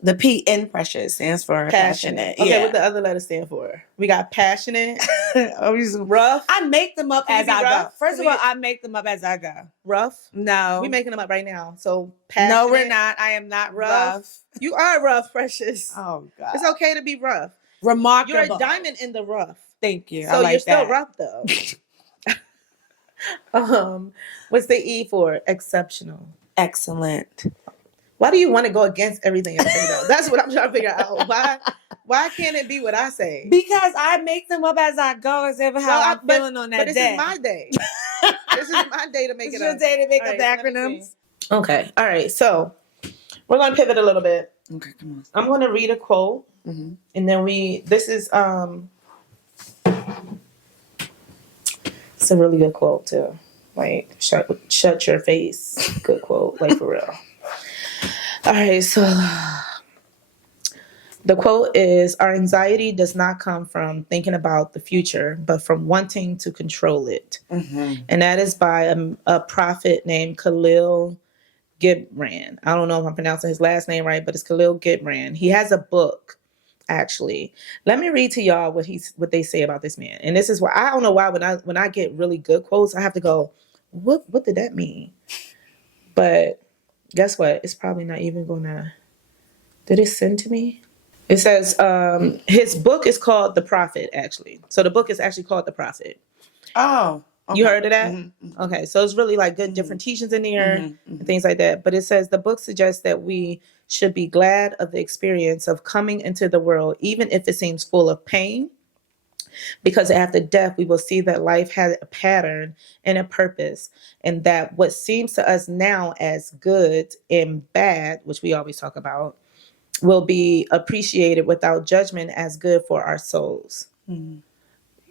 The P in Precious stands for passionate. Okay, what the other letters stand for? We got passionate. Rough. I make them up as I go. First of all, I make them up as I go. Rough? No. We're making them up right now. So passionate. No, we're not. I am not rough. You are rough, Precious. Oh, God. It's okay to be rough. Remarkable. You're a diamond in the rough. Thank you. So you're still rough, though. What's the E for? Exceptional. Excellent. Why do you want to go against everything I say, though? That's what I'm trying to figure out. Why can't it be what I say? Because I make them up as I go, as ever how I'm feeling on that day. But this is my day. This is my day to make it up. It's your day to make up the acronyms. Okay. All right. So we're going to pivot a little bit. Okay, come on. I'm going to read a quote. Mm-hmm. And then this is, it's a really good quote too. Like, shut your face. Good quote. Like, for real. All right. So the quote is, our anxiety does not come from thinking about the future, but from wanting to control it. Mm-hmm. And that is by a prophet named Khalil Gibran. I don't know if I'm pronouncing his last name right, but it's Khalil Gibran. He has a book actually. Let me read to y'all what they say about this man. And this is why I don't know why when I get really good quotes, I have to go, what did that mean? But guess what? It's probably not even gonna. Did it send to me? It says his book is called The Prophet, actually. So the book is actually called The Prophet. Oh, okay. You heard of that? Mm-hmm. Okay, so it's really like good different teachings in there and things like that. But it says the book suggests that we should be glad of the experience of coming into the world, even if it seems full of pain, because after death we will see that life had a pattern and a purpose, and that what seems to us now as good and bad, which we always talk about, will be appreciated without judgment as good for our souls.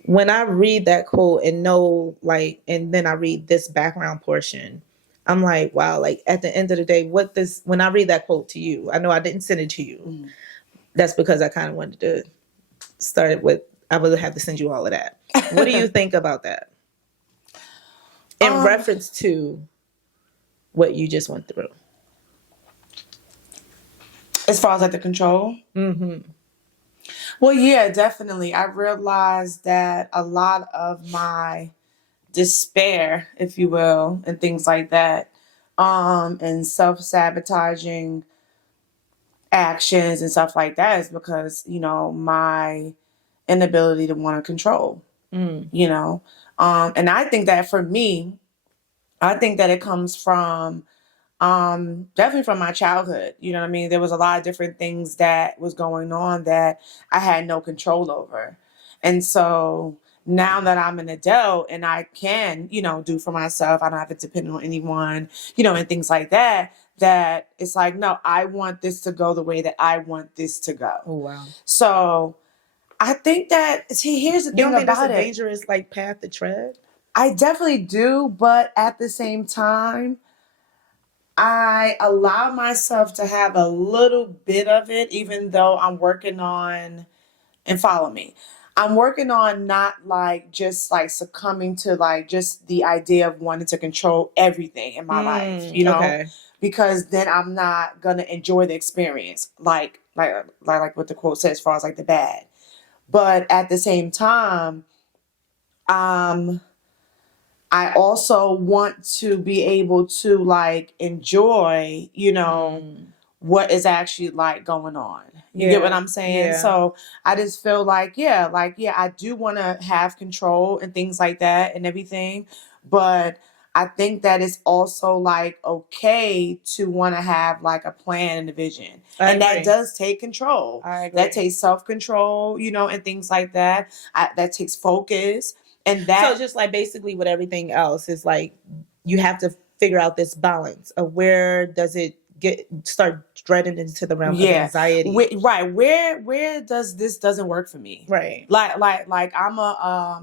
When I read that quote and know, like, and then I read this background portion, I'm like, wow, like at the end of the day, when I read that quote to you, I know I didn't send it to you. That's because I kind of wanted to start it with, I would have to send you all of that. What do you think about that? In reference to what you just went through. As far as like the control? Well, yeah, definitely. I realized that a lot of my despair, if you will, and things like that, and self-sabotaging actions and stuff like that is because, my inability to want to control, and I think that for me, I think that it comes from definitely from my childhood. You know what I mean? There was a lot of different things that was going on that I had no control over. And so now that I'm an adult and I can, do for myself, I don't have to depend on anyone, and things like that, that it's like, no, I want this to go the way that I want this to go. Oh, wow. So I think that, see, here's the thing You don't think about that's a it. dangerous like path to tread? I definitely do, but at the same time, I allow myself to have a little bit of it, even though I'm working on, and follow me, I'm working on not like just like succumbing to like just the idea of wanting to control everything in my life, Okay. because then I'm not gonna enjoy the experience, like what the quote says, as far as like the bad. But at the same time, I also want to be able to like enjoy, what is actually like going on. You get what I'm saying? Yeah. So I just feel like, yeah, I do want to have control and things like that and everything. But I think that it's also like okay to want to have like a plan and a vision. And that does take control. I agree. That takes self-control, and things like that. That takes focus. And that, so just like basically with everything else, is like you have to figure out this balance of where does it start dreading into the realm of anxiety. Right. Where does this doesn't work for me? Right. Like I'm I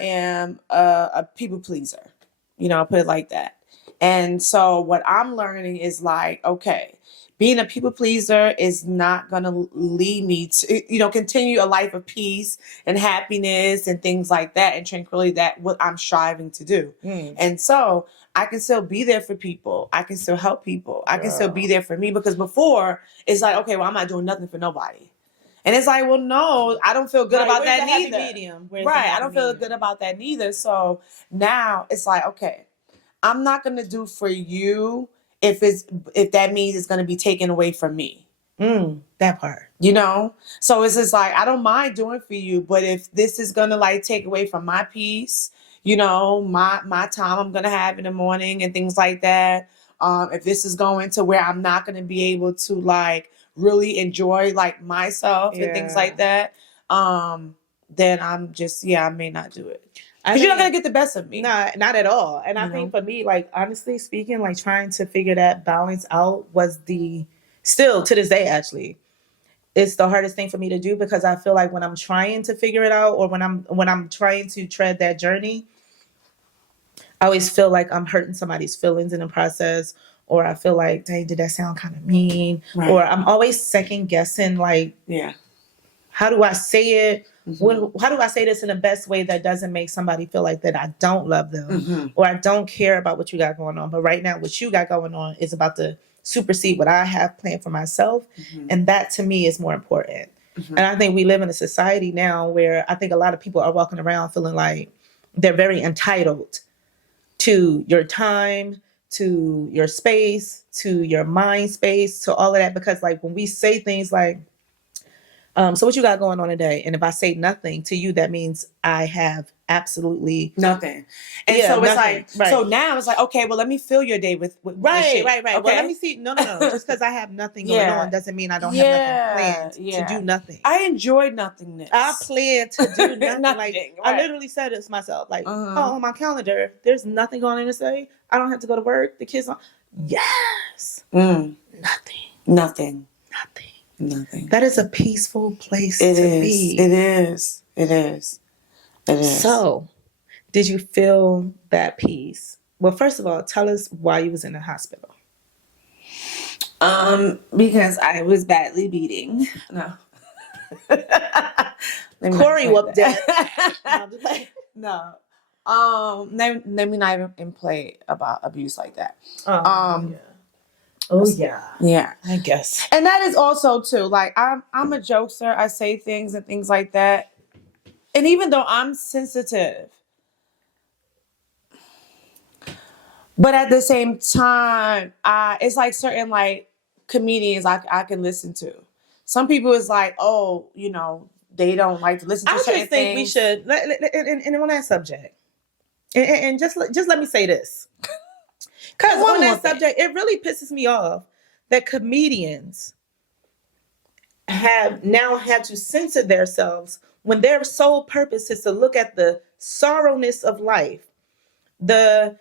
am a people pleaser. I'll put it like that. And so what I'm learning is like, okay, being a people pleaser is not going to lead me to, continue a life of peace and happiness and things like that and tranquility, that what I'm striving to do. And so I can still be there for people. I can still help people. I can still be there for me, because before it's like, okay, well, I'm not doing nothing for nobody. And it's like, well, no, I don't feel good about that neither. Right. I don't feel good about that neither. So now it's like, okay, I'm not going to do for you if that means it's going to be taken away from me. That part. So it's just like, I don't mind doing for you, but if this is going to like take away from my peace, my time I'm going to have in the morning and things like that. If this is going to where I'm not going to be able to like really enjoy like myself and things like that, then I'm just, I may not do it. Because you're not going to get the best of me. Not at all. And I think for me, like, honestly speaking, like trying to figure that balance out was still to this day, actually, it's the hardest thing for me to do, because I feel like when I'm trying to figure it out, or when I'm trying to tread that journey, I always feel like I'm hurting somebody's feelings in the process, or I feel like, dang, did that sound kind of mean? Right. Or I'm always second guessing, like, how do I say it? How do I say this in the best way that doesn't make somebody feel like that I don't love them or I don't care about what you got going on? But right now, what you got going on is about to supersede what I have planned for myself. Mm-hmm. And that to me is more important. Mm-hmm. And I think we live in a society now where I think a lot of people are walking around feeling like they're very entitled to your time, to your space, to your mind space, to all of that. Because like when we say things like, so what you got going on today? And if I say nothing to you, that means I have absolutely nothing. And yeah, so it's nothing. like, Right. so now it's like, okay, well, let me fill your day with Right. shit. Okay. Well, let me see. No. Just because I have nothing going on doesn't mean I don't have nothing planned to do nothing. I enjoy nothingness. I plan to do nothing. Nothing, like right. I literally said it to myself, like, oh, on my calendar, there's nothing going on to say. I don't have to go to work. The kids on. Yes. Nothing. Nothing. Nothing. Nothing. That is a peaceful place to be. It is. It is. It is. So, did you feel that peace? Well, first of all, tell us why you was in the hospital. Because I was badly beating. No. Corey whooped it. No. Let me not even play about abuse like that. Yeah. I guess. And that is also too, like I'm a jokester. I say things and things like that. And even though I'm sensitive, but at the same time, it's like certain like comedians I can listen to. Some people is like, oh, you know, they don't like to listen to certain things. I just think we should, and on that subject, and just let me say this. Because on that subject, it really pisses me off that comedians have now had to censor themselves when their sole purpose is to look at the sorrowness of life, the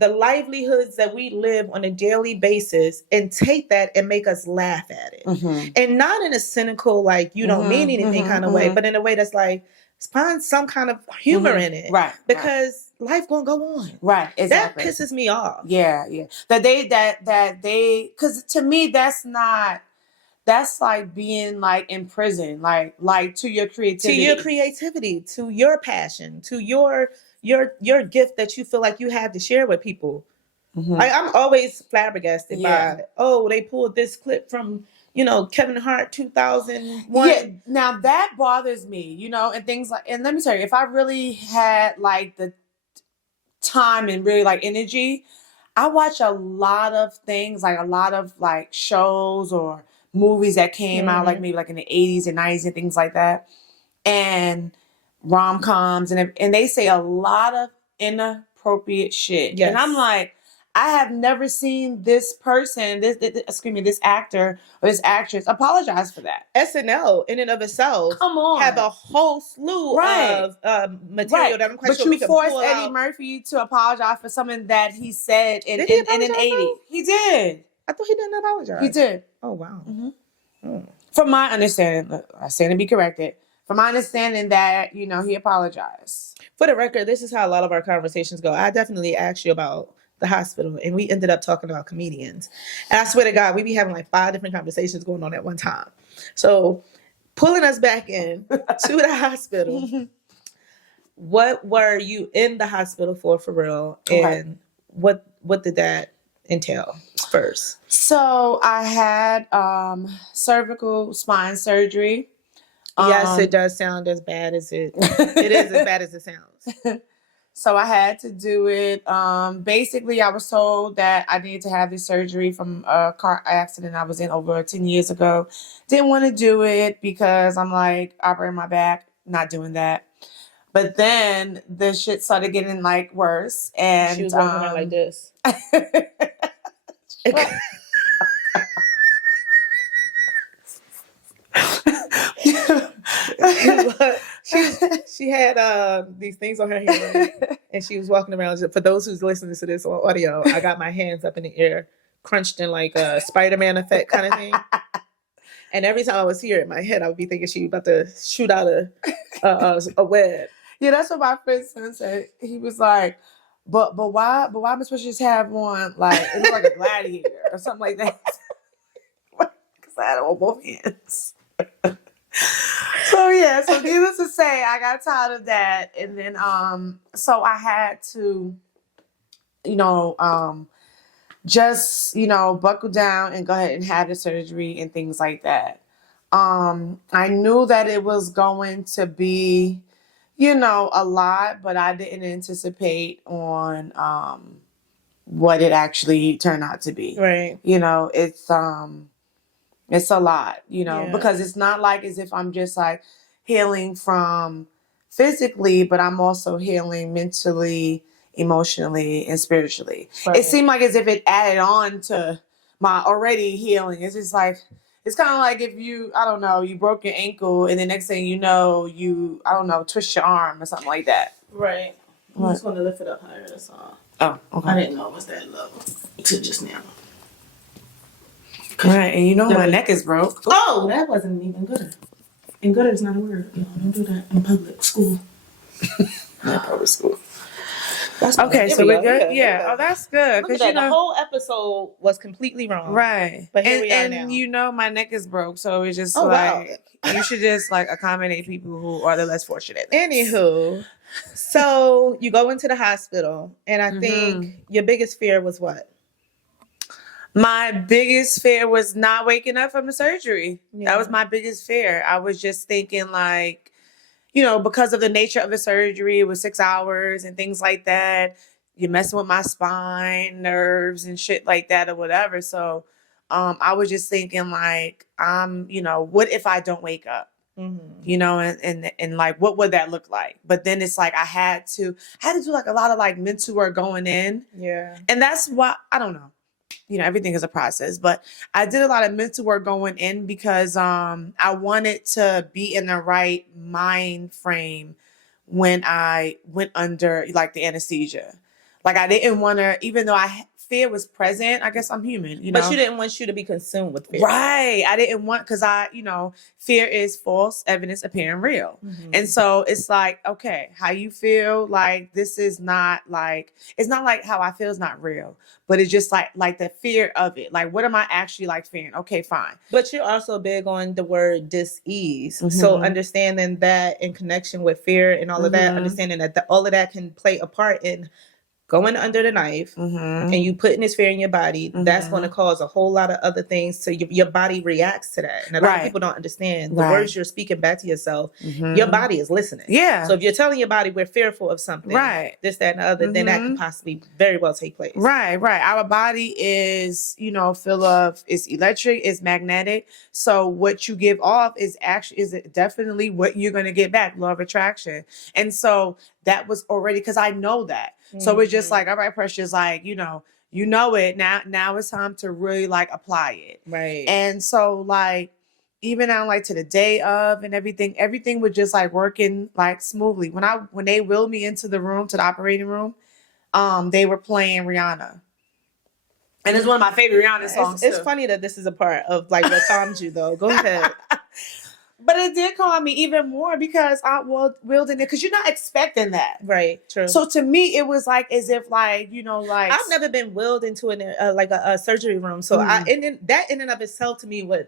livelihoods that we live on a daily basis, and take that and make us laugh at it. And not in a cynical, like you don't mean anything kind of way, but in a way that's like, find some kind of humor in it. Right. Because life gonna go on. Right. Exactly. That pisses me off. Yeah. That they, because to me, that's like being like in prison, like to your creativity. To your passion, to your gift that you feel like you have to share with people. I'm always flabbergasted by, they pulled this clip from, Kevin Hart 2001. Yeah, now that bothers me, and things like, and let me tell you, if I really had like the time and really like energy, I watch a lot of things, like a lot of like shows or movies that came out like maybe like in the 80s and 90s and things like that, and rom-coms, and they say a lot of inappropriate shit. And I'm like, I have never seen this person, this actor or this actress apologize for that. SNL in and of itself, come on, have a whole slew of material that I'm quite sure we can pull out. But you forced Eddie Murphy to apologize for something that he said in an 80s. He did. I thought he didn't apologize. He did. Oh wow. From my understanding, I stand to be corrected. From my understanding that, he apologized. For the record, this is how a lot of our conversations go. I definitely asked you about the hospital, and we ended up talking about comedians. And I swear to God, we be having like 5 different conversations going on at one time. So pulling us back in to the hospital, what were you in the hospital for real? And what did that entail first? So I had cervical spine surgery. Yes, it does sound as bad as it is as bad as it sounds. So I had to do it. Basically, I was told that I needed to have this surgery from a car accident I was in over 10 years ago. Didn't want to do it because I'm like, operating my back, not doing that. But then the shit started getting like worse. And she was walking around like this. she had these things on her hair, and she was walking around. For those who's listening to this on audio, I got my hands up in the air, crunched in like a Spider-Man effect kind of thing. And every time I was here in my head, I would be thinking she was about to shoot out a web. Yeah, that's what my friend son said. He was like, but why am I supposed to just have one like it looked like a gladiator or something like that? Because I had it on both hands. So needless to say, I got tired of that, and then so I had to, just, buckle down and go ahead and have the surgery and things like that. I knew that it was going to be, a lot, but I didn't anticipate on what it actually turned out to be. Right. It's a lot, Yeah. because it's not like as if I'm just like healing from physically, but I'm also healing mentally, emotionally, and spiritually. Right. It seemed like as if it added on to my already healing. It's just like, it's kind of like if I don't know, you broke your ankle and the next thing you know, I don't know, twist your arm or something like that. Right. I'm What? just going to lift it up higher, that's all. Oh, okay. I didn't know it was that low to just now. Right, and my neck is broke. Oh, that wasn't even good. And good is not a word. Don't do that in public school. Not public school. That's okay, so we're good? Yeah. Oh, that's good. Because the whole episode was completely wrong. Right. But here we are now. My neck is broke, so it's just you should just accommodate people who are the less fortunate. Anywho, so you go into the hospital, and I think your biggest fear was what? My biggest fear was not waking up from the surgery. Yeah. That was my biggest fear. I was just thinking because of the nature of the surgery, it was 6 hours and things like that. You're messing with my spine, nerves, and shit like that or whatever. So I was just thinking what if I don't wake up? Mm-hmm. And what would that look like? But then it's like I had to do a lot of mental work going in. Yeah. And that's why, I don't know. Everything is a process, but I did a lot of mental work going in because I wanted to be in the right mind frame when I went under the anesthesia. I didn't want to, even though fear was present. I guess I'm human, But you didn't want you to be consumed with fear. Right. I didn't want, because fear is false evidence appearing real. Mm-hmm. And so it's okay, how you feel, this is not it's not how I feel is not real, but it's just like the fear of it. What am I actually fearing? Okay, fine. But you're also big on the word dis-ease. Mm-hmm. So understanding that in connection with fear and all of that, understanding that all of that can play a part in going under the knife and you putting this fear in your body, that's going to cause a whole lot of other things. So your body reacts to that. And a lot of people don't understand the words you're speaking back to yourself. Your body is listening. Yeah. So if you're telling your body we're fearful of something, this, that, and the other, then that could possibly very well take place. Right. Our body is, full of, it's electric, it's magnetic. So what you give off is definitely what you're going to get back, law of attraction. And so that was already, because I know that. So it's just all right, Precious, you know it. Now it's time to really apply it. Right. And so even on to the day of and everything was just working smoothly. When they wheeled me into the room, to the operating room, they were playing Rihanna. And it's one of my favorite Rihanna songs. It's funny that this is a part of what calmed you though. Go ahead. But it did calm me even more because I willed in it, because you're not expecting that. Right, true. So to me, it was as if I've never been willed into a surgery room. So that in and of itself to me would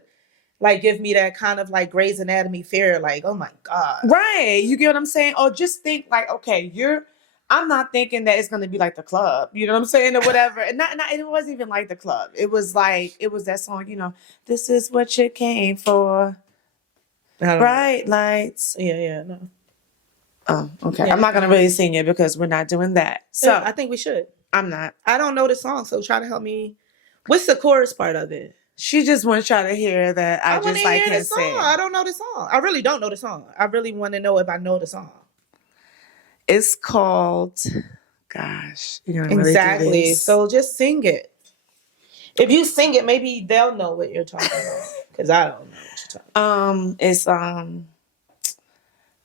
give me that kind of Grey's Anatomy fear. Oh my God. Right. You get what I'm saying? Or just think okay, I'm not thinking that it's going to be like The Club, you know what I'm saying? Or whatever. And it wasn't even like The Club. It was that song, this is what you came for. Bright lights. Yeah, no. Oh, okay. Yeah. I'm not gonna really sing it because we're not doing that. So yeah, I think we should. I'm not. I don't know the song, so try to help me. What's the chorus part of it? She just wants y'all to hear that I just can't sing. I don't know the song. I really don't know the song. I really want to know if I know the song. It's called, gosh, you're gonna exactly. Really do this. So just sing it. If you sing it, maybe they'll know what you're talking about. Because I don't know what you're talking about. It's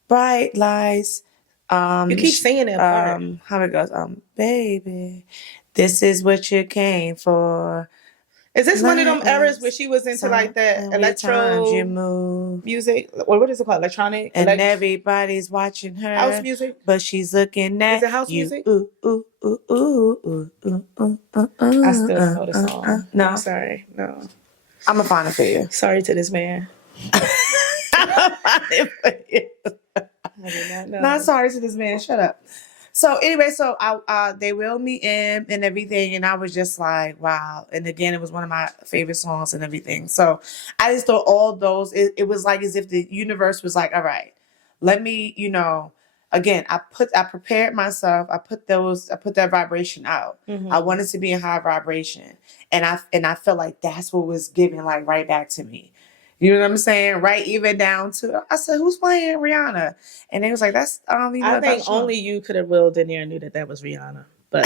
bright lights. You keep singing it. How it goes? Baby, this is what you came for. Is this one of them eras where she was into that electro music? Or what is it called? Electronic? And everybody's watching her. House music? But she's looking at Is it house music? Ooh, ooh, ooh, ooh, ooh, ooh, ooh, ooh, I still don't know the song. No. I'm sorry. No. I'm going to find it for you. Sorry to this man. I'm going to find it for you. I did not know. Not sorry to this man. Shut up. So anyway, so I they wheeled me in and everything, and I was just like, wow. And again, it was one of my favorite songs and everything. So I just thought all those. It was like as if the universe was like, all right, let me, again, I prepared myself. I put that vibration out. I wanted to be in high vibration, and I felt like that's what was given like right back to me. You know what I'm saying? Right, even down to I said, "Who's playing Rihanna?" And they was like, "That's I think that's only you could have willed in there and knew that was Rihanna. But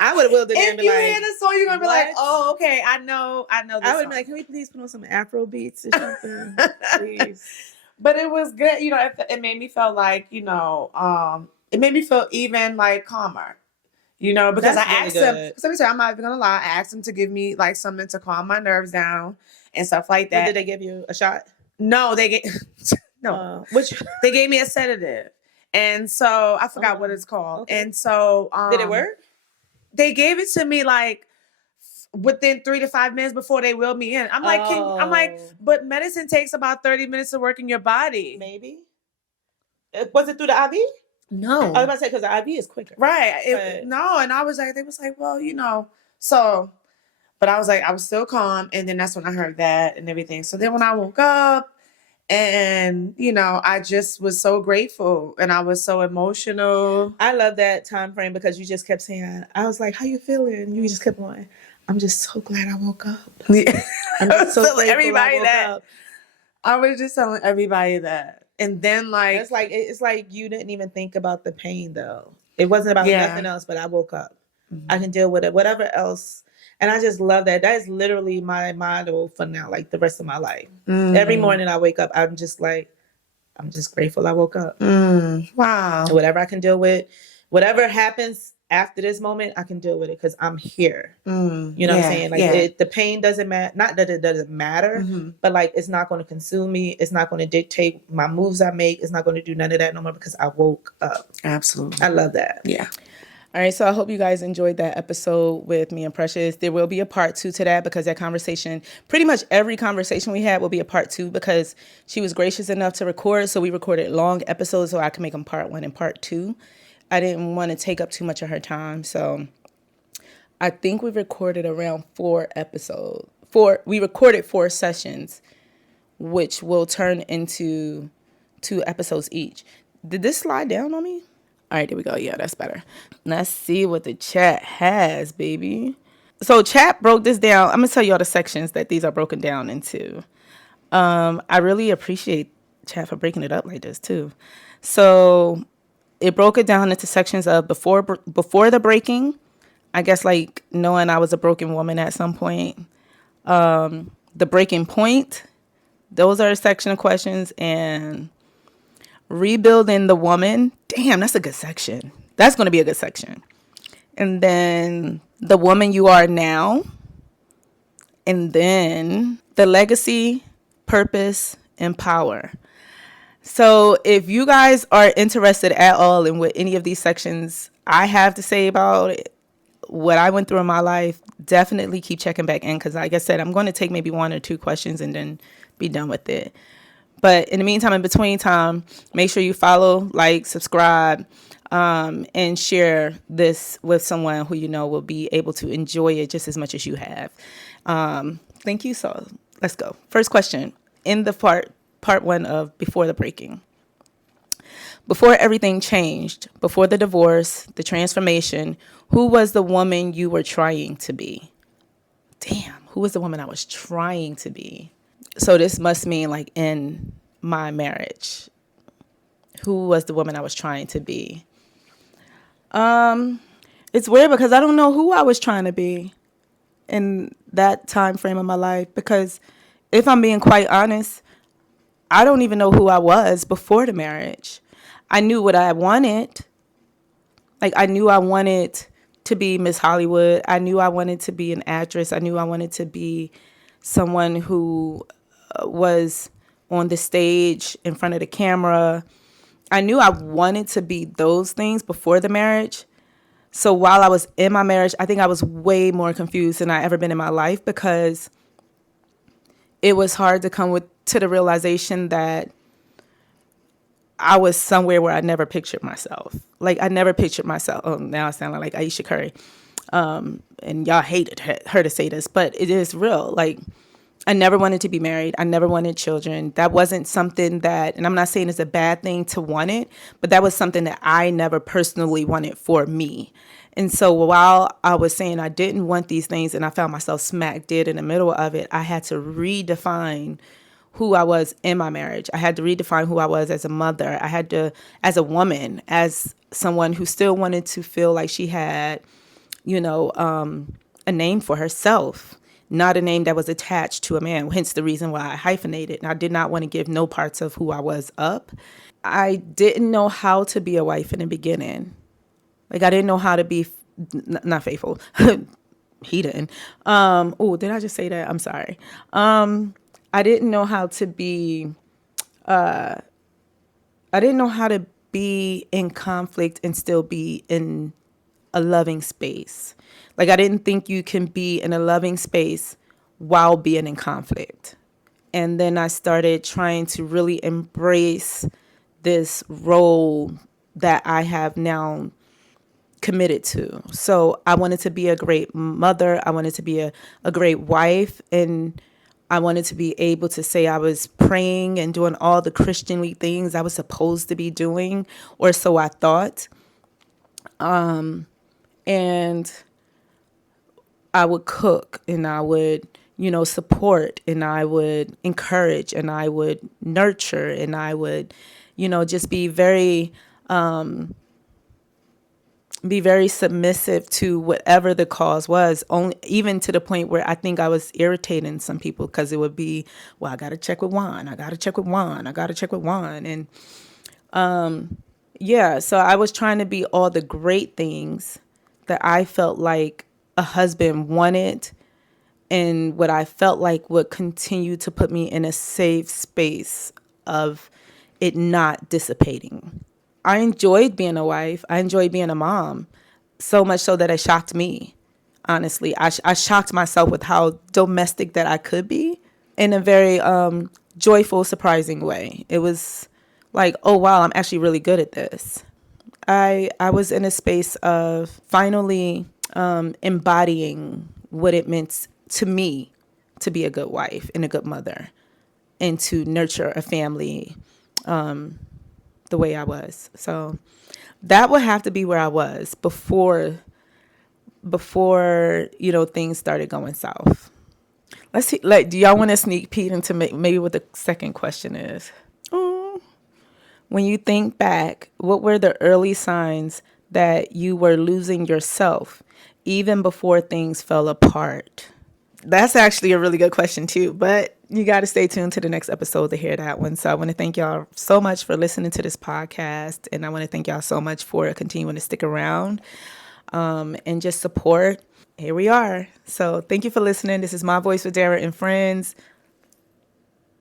I would have willed in there and if be you like, hear the song, you're gonna be like, what? "Oh, okay, I know this I would song." be like, can we please put on some Afro beats or something, please? But it was good. It made me feel like it made me feel even like calmer. Because That's I really asked him. good. Let me tell you, I'm not even gonna lie. I asked him to give me like something to calm my nerves down and stuff like What did that. they give you? A shot? No, they get no. Which They gave me a sedative, and so I forgot what it's called. okay. And so did it work? They gave it to me like within 3 to 5 minutes before they wheeled me in. I'm like, I'm like, but medicine takes about 30 minutes to work in your body. Maybe. Was it through the IV? No. I was about to say because the IV is quicker. Right. No, and I was like, they was like, well, so, but I was like, I was still calm, and then that's when I heard that and everything. So then when I woke up, and I just was so grateful, and I was so emotional. I love that time frame because you just kept saying, I was like, how you feeling? You just kept going, I'm just so glad I woke up. Yeah. I'm just so grateful everybody I woke that up. I was just telling everybody that. And then it's like you didn't even think about the pain though. It wasn't about nothing else, but I woke up. Mm-hmm. I can deal with it, whatever else. And I just love that. That is literally my motto for now, like the rest of my life. Mm. Every morning I wake up, I'm just grateful I woke up. Wow. And whatever I can deal with, whatever happens after this moment, I can deal with it because I'm here. You know what I'm saying? Like the pain doesn't matter. Not that it doesn't matter, but like it's not going to consume me. It's not going to dictate my moves I make. It's not going to do none of that no more because I woke up. Absolutely. I love that. Yeah. All right, so I hope you guys enjoyed that episode with me and Precious. There will be a part 2 to that because that conversation, pretty much every conversation we had will be a part 2 because she was gracious enough to record. So we recorded long episodes so I can make them part 1 and part 2. I didn't want to take up too much of her time. So I think we recorded around 4 episodes. We recorded 4 sessions, which will turn into 2 episodes each. Did this slide down on me? All right, there we go. Yeah, that's better. Let's see what the chat has, baby. So chat broke this down. I'm going to tell you all the sections that these are broken down into. I really appreciate chat for breaking it up like this, too. So it broke it down into sections of before the breaking, I guess like knowing I was a broken woman at some point. The breaking point, those are a section of questions, and rebuilding the woman. Damn, that's a good section. That's going to be a good section. And then the woman you are now. And then the legacy, purpose, and power. So if you guys are interested at all in what any of these sections I have to say about it, what I went through in my life, definitely keep checking back in because like I said, I'm going to take maybe 1 or 2 questions and then be done with it. But in the meantime, in between time, make sure you follow, like, subscribe, and share this with someone who you know will be able to enjoy it just as much as you have. Thank you. So let's go. First question in the part 1 of Before the Breaking. Before everything changed, before the divorce, the transformation, who was the woman you were trying to be? Damn, who was the woman I was trying to be? So this must mean like in my marriage. Who was the woman I was trying to be? It's weird because I don't know who I was trying to be in that time frame of my life because if I'm being quite honest, I don't even know who I was before the marriage. I knew what I wanted. Like I knew I wanted to be Miss Hollywood. I knew I wanted to be an actress. I knew I wanted to be someone who was on the stage in front of the camera. I knew I wanted to be those things before the marriage. So while I was in my marriage, I think I was way more confused than I ever been in my life because it was hard to come to the realization that I was somewhere where I never pictured myself. Like I never pictured myself. Oh, now I sound like Aisha Curry. And y'all hated her to say this, but it is real. Like I never wanted to be married. I never wanted children. That wasn't something that, and I'm not saying it's a bad thing to want it, but that was something that I never personally wanted for me. And so while I was saying I didn't want these things and I found myself smack dead in the middle of it, I had to redefine who I was in my marriage. I had to redefine who I was as a mother. I had to, as a woman, as someone who still wanted to feel like she had, you know, a name for herself, not a name that was attached to a man. Hence the reason why I hyphenated. And I did not want to give no parts of who I was up. I didn't know how to be a wife in the beginning. Like I didn't know how to be not faithful. He didn't. Oh, did I just say that? I'm sorry. I didn't know how to be. I didn't know how to be in conflict and still be in a loving space. Like I didn't think you can be in a loving space while being in conflict. And then I started trying to really embrace this role that I have now committed to. So I wanted to be a great mother. I wanted to be a great wife. And I wanted to be able to say I was praying and doing all the Christianly things I was supposed to be doing, or so I thought. And I would cook and I would, support and I would encourage and I would nurture and I would, just be very submissive to whatever the cause was, only even to the point where I think I was irritating some people because it would be, well, I got to check with Juan. I got to check with Juan. I got to check with Juan. And yeah, so I was trying to be all the great things that I felt like a husband wanted and what I felt like would continue to put me in a safe space of it not dissipating. I enjoyed being a wife. I enjoyed being a mom, so much so that it shocked me. Honestly, I shocked myself with how domestic that I could be in a very joyful, surprising way. It was like, oh wow, I'm actually really good at this. I was in a space of finally embodying what it meant to me to be a good wife and a good mother and to nurture a family the way I was. So that would have to be where I was before things started going south. Let's see. Like, do y'all want to sneak peek into maybe what the second question is? Oh, when you think back, what were the early signs that you were losing yourself, even before things fell apart? That's actually a really good question too, but you got to stay tuned to the next episode to hear that one. So I want to thank y'all so much for listening to this podcast, and I want to thank y'all so much for continuing to stick around and just support. Here we are. So thank you for listening. This is My Voice with Dara and Friends.